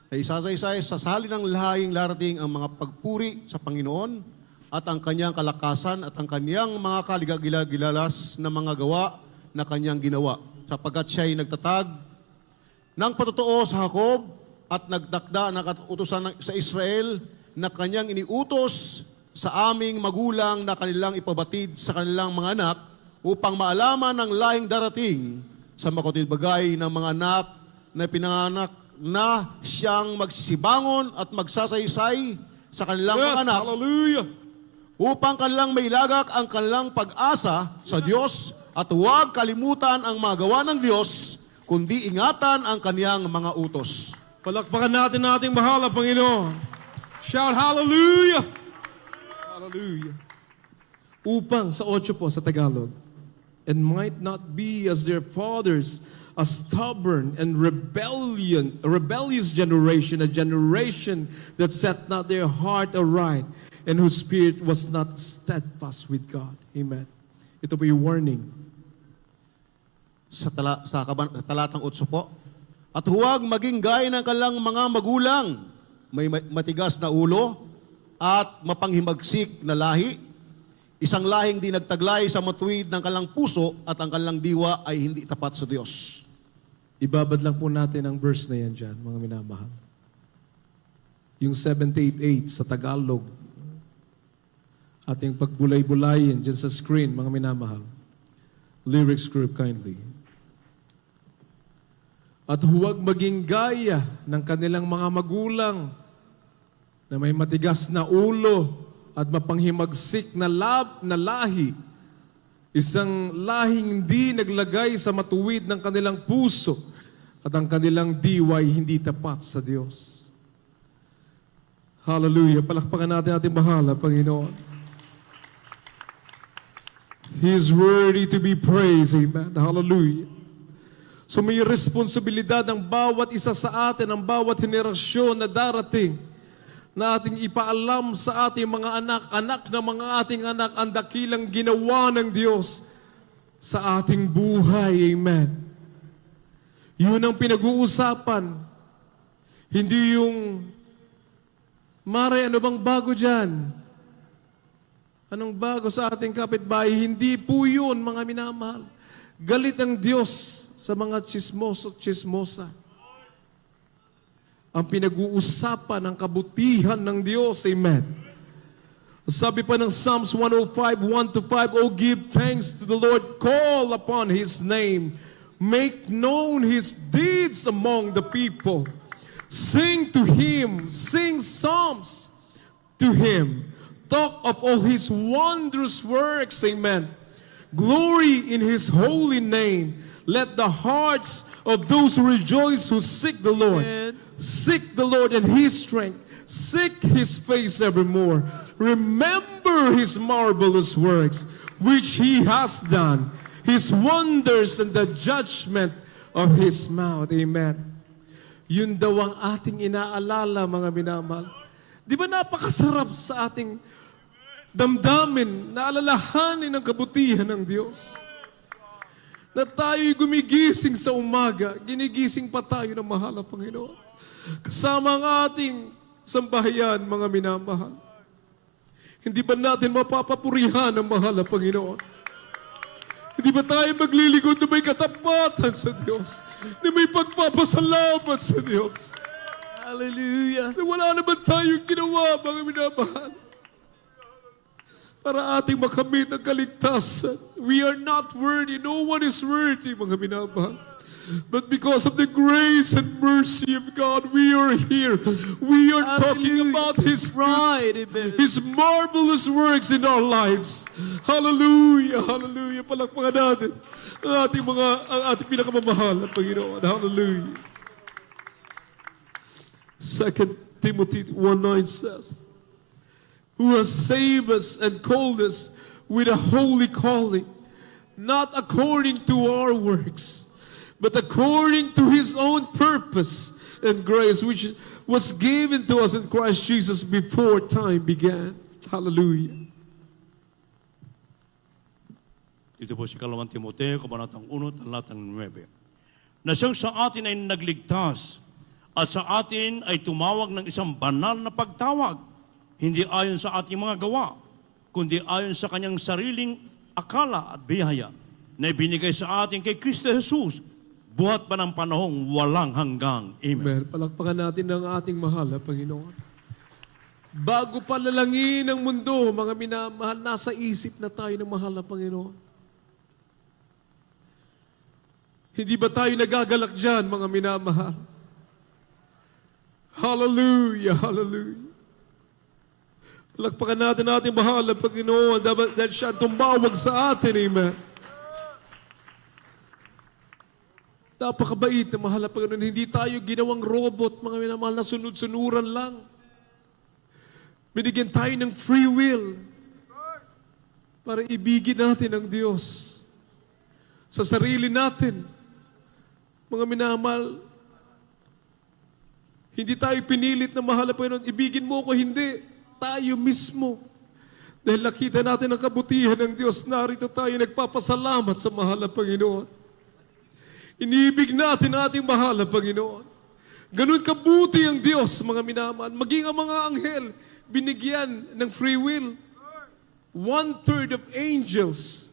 na isasaysay sa sali ng lahing larating ang mga pagpuri sa Panginoon at ang kanyang kalakasan at ang kanyang mga kaligagilagilalas na mga gawa na kanyang ginawa, sapagkat siya'y nagtatag ng patotoo sa Jacob at nagdakda ng utusan sa Israel na kanyang iniutos sa aming magulang na kanilang ipabatid sa kanilang mga anak upang maalaman ng lahing darating sa makutid bagay ng mga anak na pinanganak na siyang magsisibangon at magsasaysay sa kanilang mga Yes, anak hallelujah. upang kanilang mailagak ang kanilang pag-asa sa Diyos at huwag kalimutan ang mga gawa ng Diyos, kundi ingatan ang kaniyang mga utos. Palakpakan natin ating mahal na Panginoon. Shout hallelujah! Hallelujah. Upang sa 8 po sa Tagalog, and might not be as their fathers, a stubborn and rebellious generation, a generation that set not their heart aright, and whose spirit was not steadfast with God. Amen. Ito po yung warning. Sa talatang 8 po, at huwag maging gaya ng kanilang mga magulang, may matigas na ulo at mapanghimagsik na lahi, isang lahing di nagtaglay sa matuwid ng kanilang puso at ang kanilang diwa ay hindi tapat sa Diyos. Ibabad lang po natin ang verse na yan dyan, mga minamahal. Yung 788 sa Tagalog. Ating pagbulay-bulayin dyan sa screen, mga minamahal. Lyrics group kindly. At huwag maging gaya ng kanilang mga magulang na may matigas na ulo at mapanghimagsik na lahi. Isang lahing hindi naglagay sa matuwid ng kanilang puso at ang kanilang diwa'y hindi tapat sa Diyos. Hallelujah. Palakpakan natin ating bahala, Panginoon. He is worthy to be praised. Amen. Hallelujah. So may responsibilidad ng bawat isa sa atin, ng bawat henerasyon na darating, na ating ipaalam sa ating mga anak, anak ng mga ating anak, ang dakilang ginawa ng Diyos sa ating buhay. Amen. Yun ang pinag-uusapan. Hindi yung, Mare, ano bang bago dyan? Anong bago sa ating kapitbahay? Hindi po yun, mga minamahal. Galit ang Diyos sa mga chismosa. Ang pinag-uusapan ng kabutihan ng Diyos. Amen. Sabi pa ng Psalms 105, 1-5, "Oh, give thanks to the Lord, call upon His name, make known His deeds among the people. Sing to Him, sing psalms to Him. Talk of all His wondrous works." Amen. Glory in His holy name. Let the hearts of those who rejoice who seek the Lord, Amen. seek the Lord and His strength, seek His face evermore. Remember His marvelous works, which He has done, His wonders and the judgment of His mouth. Amen. Yun daw ang ating inaalala, mga minamahal. Di ba napakasarap sa ating damdamin na alalahanin ang kabutihan ng Diyos? Na tayo'y gumigising sa umaga, ginigising pa tayo ng mahal na Panginoon. Kasama ang ating sambahayan, mga minamahal. Hindi ba natin mapapapurihan ang mahal na Panginoon? Hindi ba tayo maglilingkod na may katapatan sa Diyos? Na may pagpapasalamat sa Diyos? Hallelujah. Na wala naman tayong ginawa, mga minamahal, para ating makamit ang kaligtasan. We are not worthy. No one is worthy, mga minamahal. But because of the grace and mercy of God, we are here. We are talking Hallelujah. about His Right, goodness, amen. His marvelous works in our lives. Hallelujah, hallelujah. Palakpakan natin ang ating pinakamamahal na Panginoon. Hallelujah. 2 Timothy 1:9 says, who has saved us and called us with a holy calling, not according to our works, but according to His own purpose and grace, which was given to us in Christ Jesus before time began. Hallelujah. Ito po si 2 Timoteo, Kabanatang 1, Talatang 9. Na siyang sa atin ay nagligtas at sa atin ay tumawag ng isang banal na pagtawag, hindi ayon sa ating mga gawa, kundi ayon sa kanyang sariling akala at biyaya na ibinigay sa atin kay Kristo Jesus, buhat pa ng panahong walang hanggang. Amen. Amen. Palakpakan natin ang ating mahal na Panginoon. Bago palalangin ang mundo, mga minamahal, nasa isip na tayo ng mahal na Panginoon. Hindi ba tayo nagagalak dyan, mga minamahal? Hallelujah, hallelujah. Palakpakan natin ating mahal na Panginoon dahil siya tumawag sa atin, amen. Napakabait na mahal na Panginoon. Hindi tayo ginawang robot, mga minamahal, na sunod-sunuran lang. Binigyan tayo ng free will para ibigin natin ang Diyos sa sarili natin. Mga minamahal, hindi tayo pinilit na mahal na Panginoon, ibigin mo ako, hindi. Tayo mismo. Dahil nakita natin ang kabutihan ng Diyos, narito tayo nagpapasalamat sa mahal na Panginoon. Iniibig natin ang ating mahal na Panginoon. Ganun kabuti ang Diyos, mga minamahal. Maging ang mga anghel, binigyan ng free will. 1/3 of angels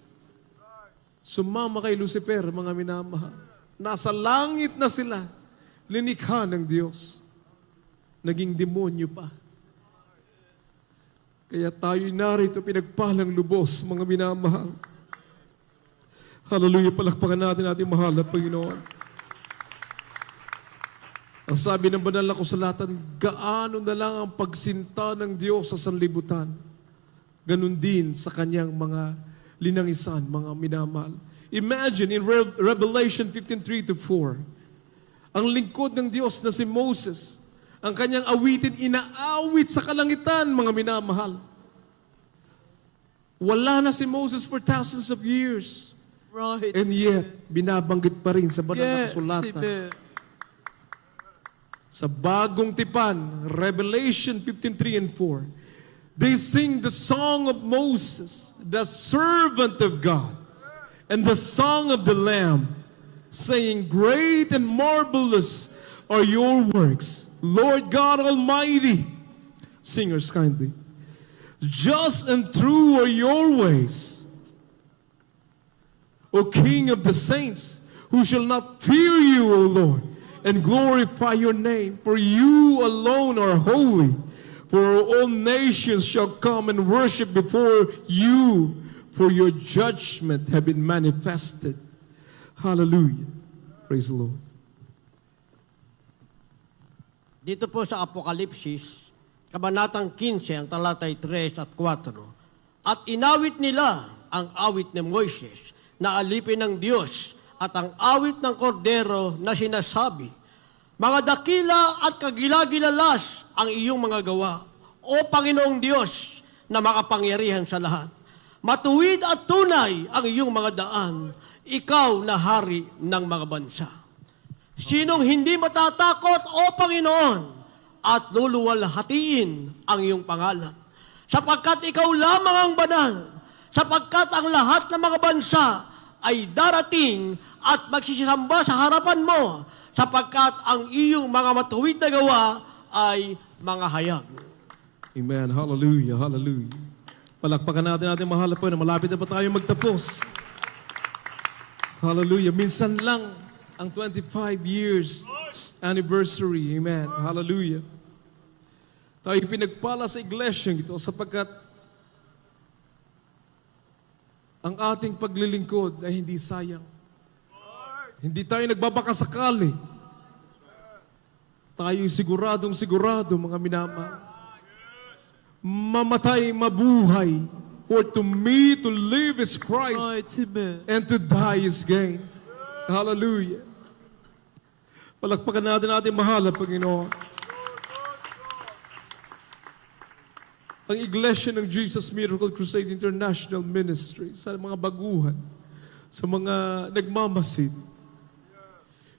sumama kay Lucifer, mga minamahal. Nasa langit na sila, linikha ng Diyos. Naging demonyo pa. Kaya tayo'y narito, pinagpalang lubos, mga minamahal. Hallelujah, palakpakan natin ating mahal na Panginoon. Ang sabi ng banal na kasulatan, gaano na lang ang pagsinta ng Diyos sa sanlibutan. Ganun din sa kanyang mga linangisan, mga minamahal. Imagine in Revelation 15:3-4, ang lingkod ng Diyos na si Moses, ang kanyang awitin, inaawit sa kalangitan, mga minamahal. Wala na si Moses for thousands of years. Right. And yet, binabanggit pa rin sa banal na Yes, kasulatan. amen. Sa bagong tipan, Revelation 15:3-4, they sing the song of Moses, the servant of God, and the song of the Lamb, saying, great and marvelous are your works, Lord God Almighty. Singers kindly. Just and true are your ways, O King of the saints, who shall not fear you, O Lord, and glorify your name, for you alone are holy. For all nations shall come and worship before you, for your judgment have been manifested. Hallelujah. Praise the Lord. Dito po sa Apokalipsis, Kabanatang 15, ang talatay 3 at 4. At inawit nila ang awit ni Moises na alipin ng Diyos at ang awit ng Kordero na sinasabi, mga dakila at kagilagilalas ang iyong mga gawa, O Panginoong Diyos na makapangyarihan sa lahat. Matuwid at tunay ang iyong mga daan, ikaw na hari ng mga bansa. Sinong hindi matatakot, O Panginoon, at luluwalhatiin ang iyong pangalan? Sapagkat ikaw lamang ang banal, sapagkat ang lahat ng mga bansa ay darating at magsisamba sa harapan mo, sapagkat ang iyong mga matuwid na gawa ay mga hayag. Amen. Hallelujah. Hallelujah. Palakpakan natin mahal na po na malapit na pa tayo magtapos. Hallelujah. Minsan lang ang 25 years anniversary. Amen. Hallelujah. Tayo pinagpala sa iglesia ito sapagkat ang ating paglilingkod ay hindi sayang. Hindi tayo nagbabakasakali. Tayo siguradong mga minamahal. Mamatay, mabuhay. For to me, to live is Christ, Right, amen. and to die is gain. Hallelujah. Palakpakan natin mahal na Panginoon. Ang iglesia ng Jesus Miracle Crusade International Ministry sa mga baguhan, sa mga nagmamasid.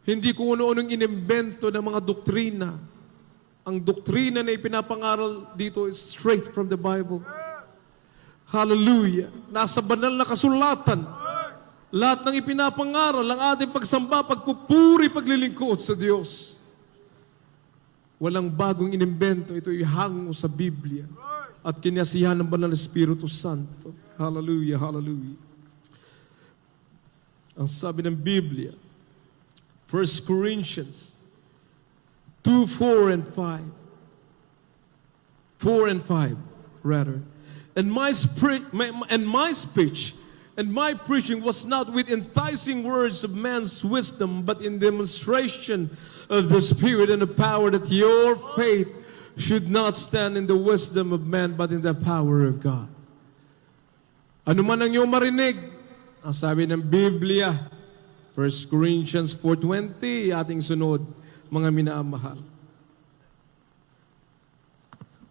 Hindi kung ano-anong inimbento ng mga doktrina. Ang doktrina na ipinapangaral dito is straight from the Bible. Hallelujah. Nasa banal na kasulatan. Lahat ng ipinapangaral, ang ating pagsamba, pagpupuri, paglilingkod sa Diyos. Walang bagong inimbento. Ito ay hango sa Biblia. At kinasiyahan ng banal na Espiritu Santo. Hallelujah, hallelujah. Ang sabi ng Biblia, 1 Corinthians 2:4 and 5. 4 and 5, rather. And my speech and my preaching was not with enticing words of man's wisdom, but in demonstration of the Spirit and the power, that your faith should not stand in the wisdom of man, but in the power of God. Ano man ang iyong marinig, ang sabi ng Biblia, 1 Corinthians 4:20, ating sunod, mga minamahal.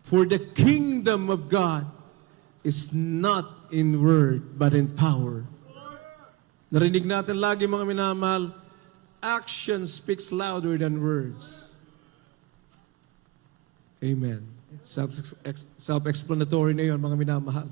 For the kingdom of God is not in word, but in power. Narinig natin lagi mga minamahal, action speaks louder than words. Amen. Self-explanatory na yun, mga minamahal.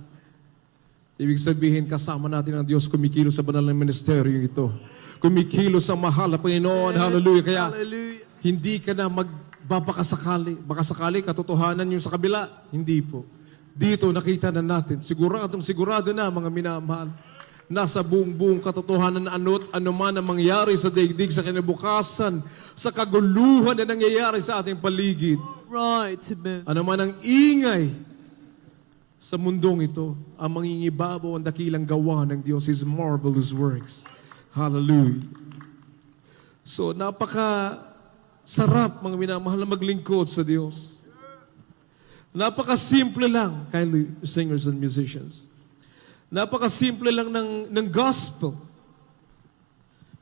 Ibig sabihin, kasama natin ang Diyos kumikilos sa banal ng ministeryo ito. Kumikilos sa mahal na Panginoon. Hallelujah. Kaya, Hallelujah. hindi ka na magbabakasakali. Baka sakali, katotohanan yung sa kabila. Hindi po. Dito nakita na natin. Sigurado na mga minamahal. Nasa buong katotohanan na anuman ang mangyari sa daigdig, sa kinabukasan, sa kaguluhan na nangyayari sa ating paligid. Right, amen. Anuman ang ingay sa mundong ito, ang mangingibabaw ang dakilang gawa ng Diyos, His marvelous works. Hallelujah. So, napaka-sarap, mga minamahal, na maglingkod sa Diyos. Napaka-simple lang, kindly singers and musicians. Napaka-simple lang ng gospel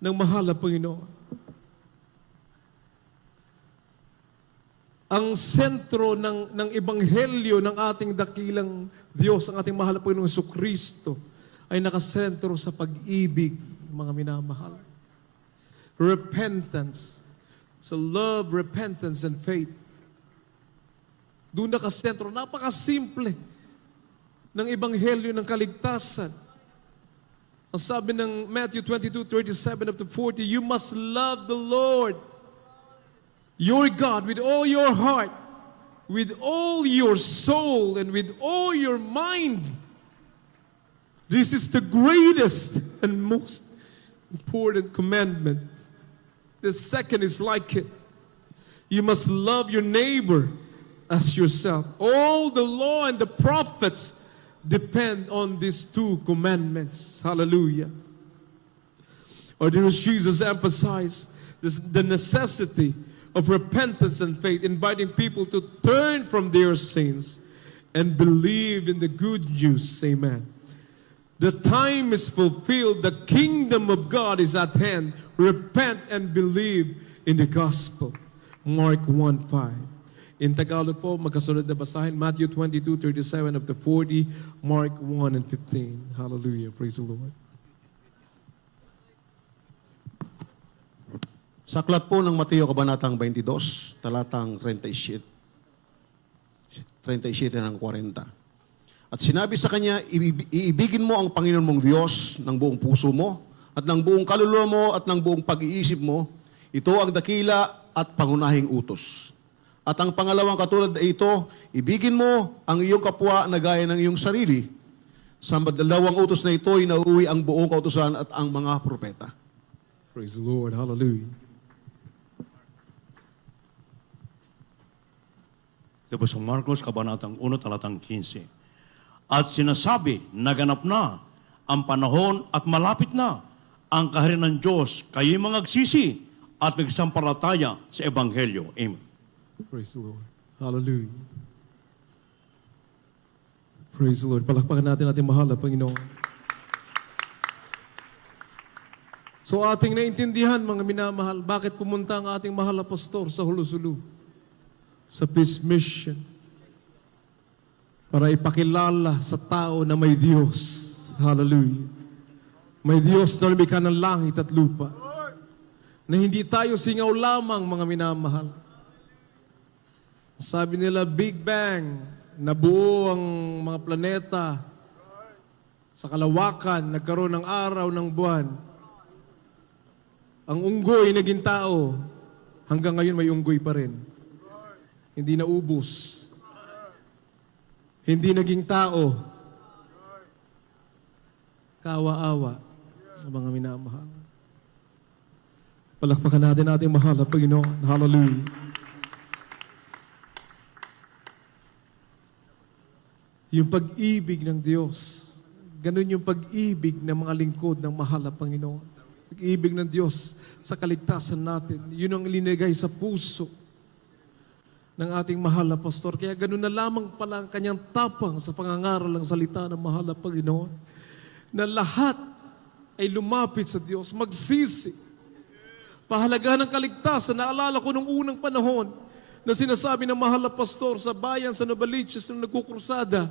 ng mahal na Panginoon. Ang sentro ng ebanghelyo ng ating dakilang Diyos, ang ating mahal na Panginoong Jesucristo, ay nakasentro sa pag-ibig, mga minamahal. Repentance. So love, repentance, and faith. Doon nakasentro. Napakasimple ng ebanghelyo ng kaligtasan. Ang sabi ng Matthew 22:37 up to 40, you must love the Lord, your God, with all your heart, with all your soul, and with all your mind. This is the greatest and most important commandment. The second is like it. You must love your neighbor as yourself. All the law and the prophets depend on these two commandments. Hallelujah. Or there is Jesus emphasized the necessity of repentance and faith, inviting people to turn from their sins and believe in the good news. Amen. The time is fulfilled. The kingdom of God is at hand. Repent and believe in the gospel. Mark 1:5. In Tagalog po, magkasunod na basahin, Matthew 22:37 up to 40, Mark 1 and 15. Hallelujah. Praise the Lord. Sa aklat po ng Mateo Kabanatang 22, talatang 37 ng 40. At sinabi sa kanya, iibigin mo ang Panginoon mong Diyos ng buong puso mo, at ng buong kaluluwa mo, at ng buong pag-iisip mo. Ito ang dakila at pangunahing utos. At ang pangalawang katulad na ito, ibigin mo ang iyong kapwa na gaya ng iyong sarili. Sa dalawang utos na ito, inauwi ang buong kautusan at ang mga propeta. Praise the Lord. Hallelujah. Ito po sa Marcos, Kabanatang 1, talatang 15. At sinasabi, naganap na ang panahon at malapit na ang kaharian ng Diyos, kayo magagsisi at magsampalataya sa Ebanghelyo. Amen. Praise the Lord. Hallelujah. Praise the Lord. Palakpakan natin ating mahal na Panginoon. So ating naintindihan, mga minamahal, bakit pumunta ang ating mahal na pastor sa Hulusulu, sa Peace Mission, para ipakilala sa tao na may Diyos. Hallelujah. May Diyos na lumikha ng langit at lupa. Na hindi tayo singaw lamang, mga minamahal. Sabi nila, Big Bang, nabuo ang mga planeta sa kalawakan, nagkaroon ng araw, ng buwan. Ang unggoy naging tao, hanggang ngayon may unggoy pa rin. Hindi naubos. Hindi naging tao. Kaawa-awa, mga minamahal. Palakpakan natin ating mahal at Panginoon. Hallelujah. Yung pag-ibig ng Diyos, ganun yung pag-ibig ng mga lingkod ng mahal na Panginoon. Pag-ibig ng Diyos sa kaligtasan natin, yun ang ilinagay sa puso ng ating mahal na pastor. Kaya ganun na lamang pala ang kanyang tapang sa pangangaral ng salita ng mahal na Panginoon, na lahat ay lumapit sa Diyos, magsisi. Pahalaga ng kaligtasan, naalala ko nung unang panahon na sinasabi ng mahal na pastor sa bayan sa Novaliches nung nagkukrusada.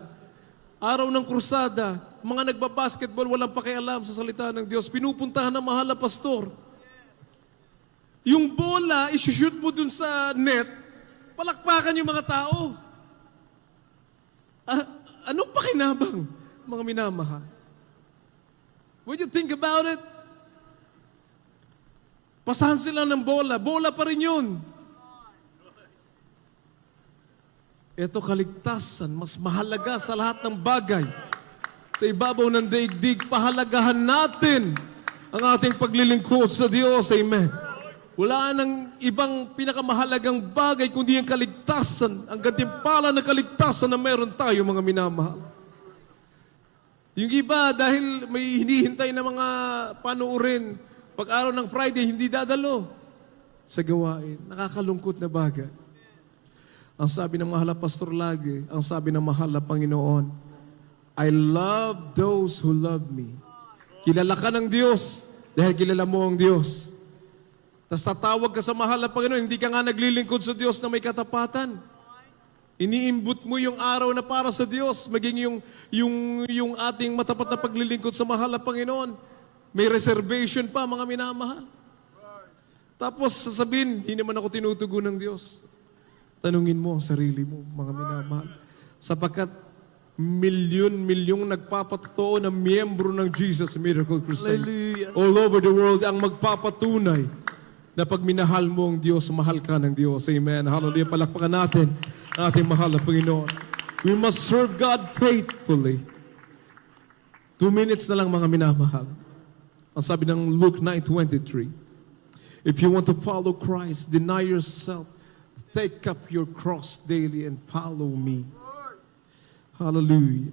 Araw ng krusada, mga nagbabasketball, walang pakialam sa salita ng Diyos. Pinupuntahan ng mahal na pastor. Yung bola, isushoot mo dun sa net, palakpakan yung mga tao. Anong pakinabang, mga minamahal? When you think about it, pasahan sila ng bola. Bola pa rin yun. Ito kaligtasan, mas mahalaga sa lahat ng bagay. Sa ibabaw ng daigdig, pahalagahan natin ang ating paglilingkod sa Diyos. Amen. Wala nang ibang pinakamahalagang bagay kundi ang kaligtasan, ang gantimpala na kaligtasan na meron tayo, mga minamahal. Yung iba, dahil may hinihintay na mga panuurin, pag araw ng Friday, hindi dadalo sa gawain. Nakakalungkot na bagay. Ang sabi ng mahal na pastor lagi, ang sabi ng mahal na Panginoon, I love those who love me. Kilala ka ng Diyos dahil kilala mo ang Diyos. Tapos tatawag ka sa mahal na Panginoon, hindi ka nga naglilingkod sa Diyos na may katapatan. Iniimbut mo yung araw na para sa Diyos, maging yung ating matapat na paglilingkod sa mahal na Panginoon. May reservation pa, mga minamahal. Tapos sasabihin, hindi naman ako tinutugon ng Diyos. Tanungin mo ang sarili mo, mga minamahal. Sapagkat milyon-milyong nagpapatotoo na miyembro ng Jesus Miracle Crusade. Hallelujah. All over the world ang magpapatunay na pag minahal mo ang Diyos, mahal ka ng Diyos. Amen. Hallelujah. Palakpakan natin ang ating mahal na Panginoon. We must serve God faithfully. 2 minutes na lang, mga minamahal. Ang sabi ng Luke 9:23, if you want to follow Christ, deny yourself, take up your cross daily and follow me. Hallelujah.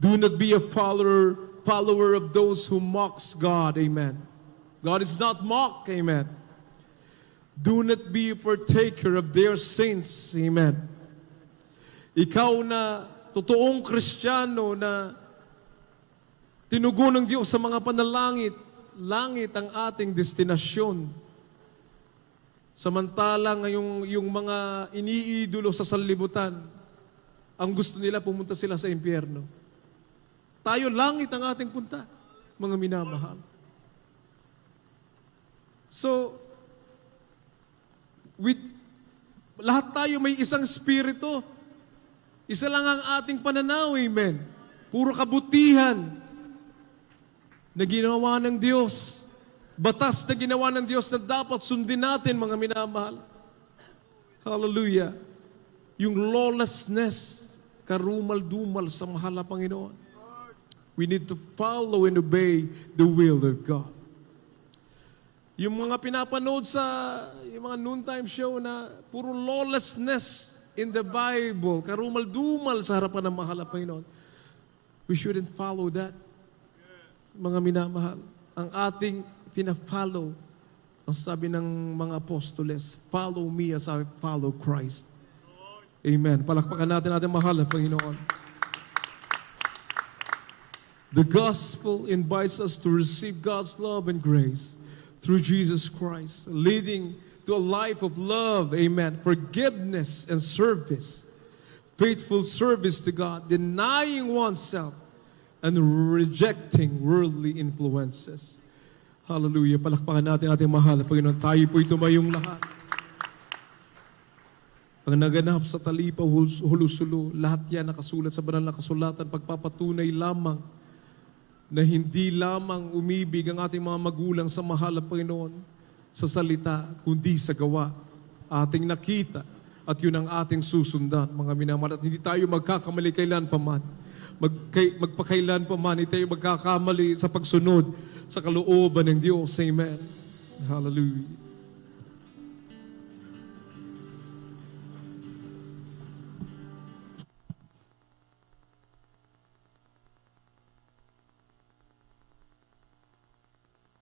Do not be a follower of those who mocks God. Amen. God is not mocked. Amen. Do not be a partaker of their sins. Amen. Ikaw na totoong Kristiyano na tinugon ng Diyos sa mga panalangit, langit ang ating destinasyon. Samantalang yung mga iniidolo sa sanlibutan, ang gusto nila pumunta sila sa impyerno. Tayo langit ang ating punta, mga minamahal. So, lahat tayo may isang spirito. Isa lang ang ating pananaw, amen. Puro kabutihan na ginawa ng Diyos. Batas na ginawa ng Diyos na dapat sundin natin, mga minamahal. Hallelujah. Yung lawlessness, karumal-dumal sa mahal na Panginoon. We need to follow and obey the will of God. Yung mga pinapanood sa yung mga noontime show na puro lawlessness in the Bible, karumal-dumal sa harapan ng mahal na Panginoon. We shouldn't follow that, mga minamahal. Ang ating pina-follow, ang sabi ng mga apostoles, follow me as I follow Christ. Amen. Palakpakan natin ating mahal na Panginoon. The gospel invites us to receive God's love and grace through Jesus Christ, leading to a life of love, amen, forgiveness and service, faithful service to God, denying oneself and rejecting worldly influences. Hallelujah. Palakpakan natin ating mahal na Panginoon. Tayo po'y tumayong lahat. Ang naganap sa talipa, hulusulo, lahat yan nakasulat sa banal na kasulatan, pagpapatunay lamang na hindi lamang umibig ang ating mga magulang sa mahal na Panginoon sa salita, kundi sa gawa. Ating nakita at yun ang ating susundan, mga minamahal. At hindi tayo magkakamali kailan pa man. Magpakailan pa man, hindi tayo magkakamali sa pagsunod sa kalooban ng Diyos. Amen. Hallelujah.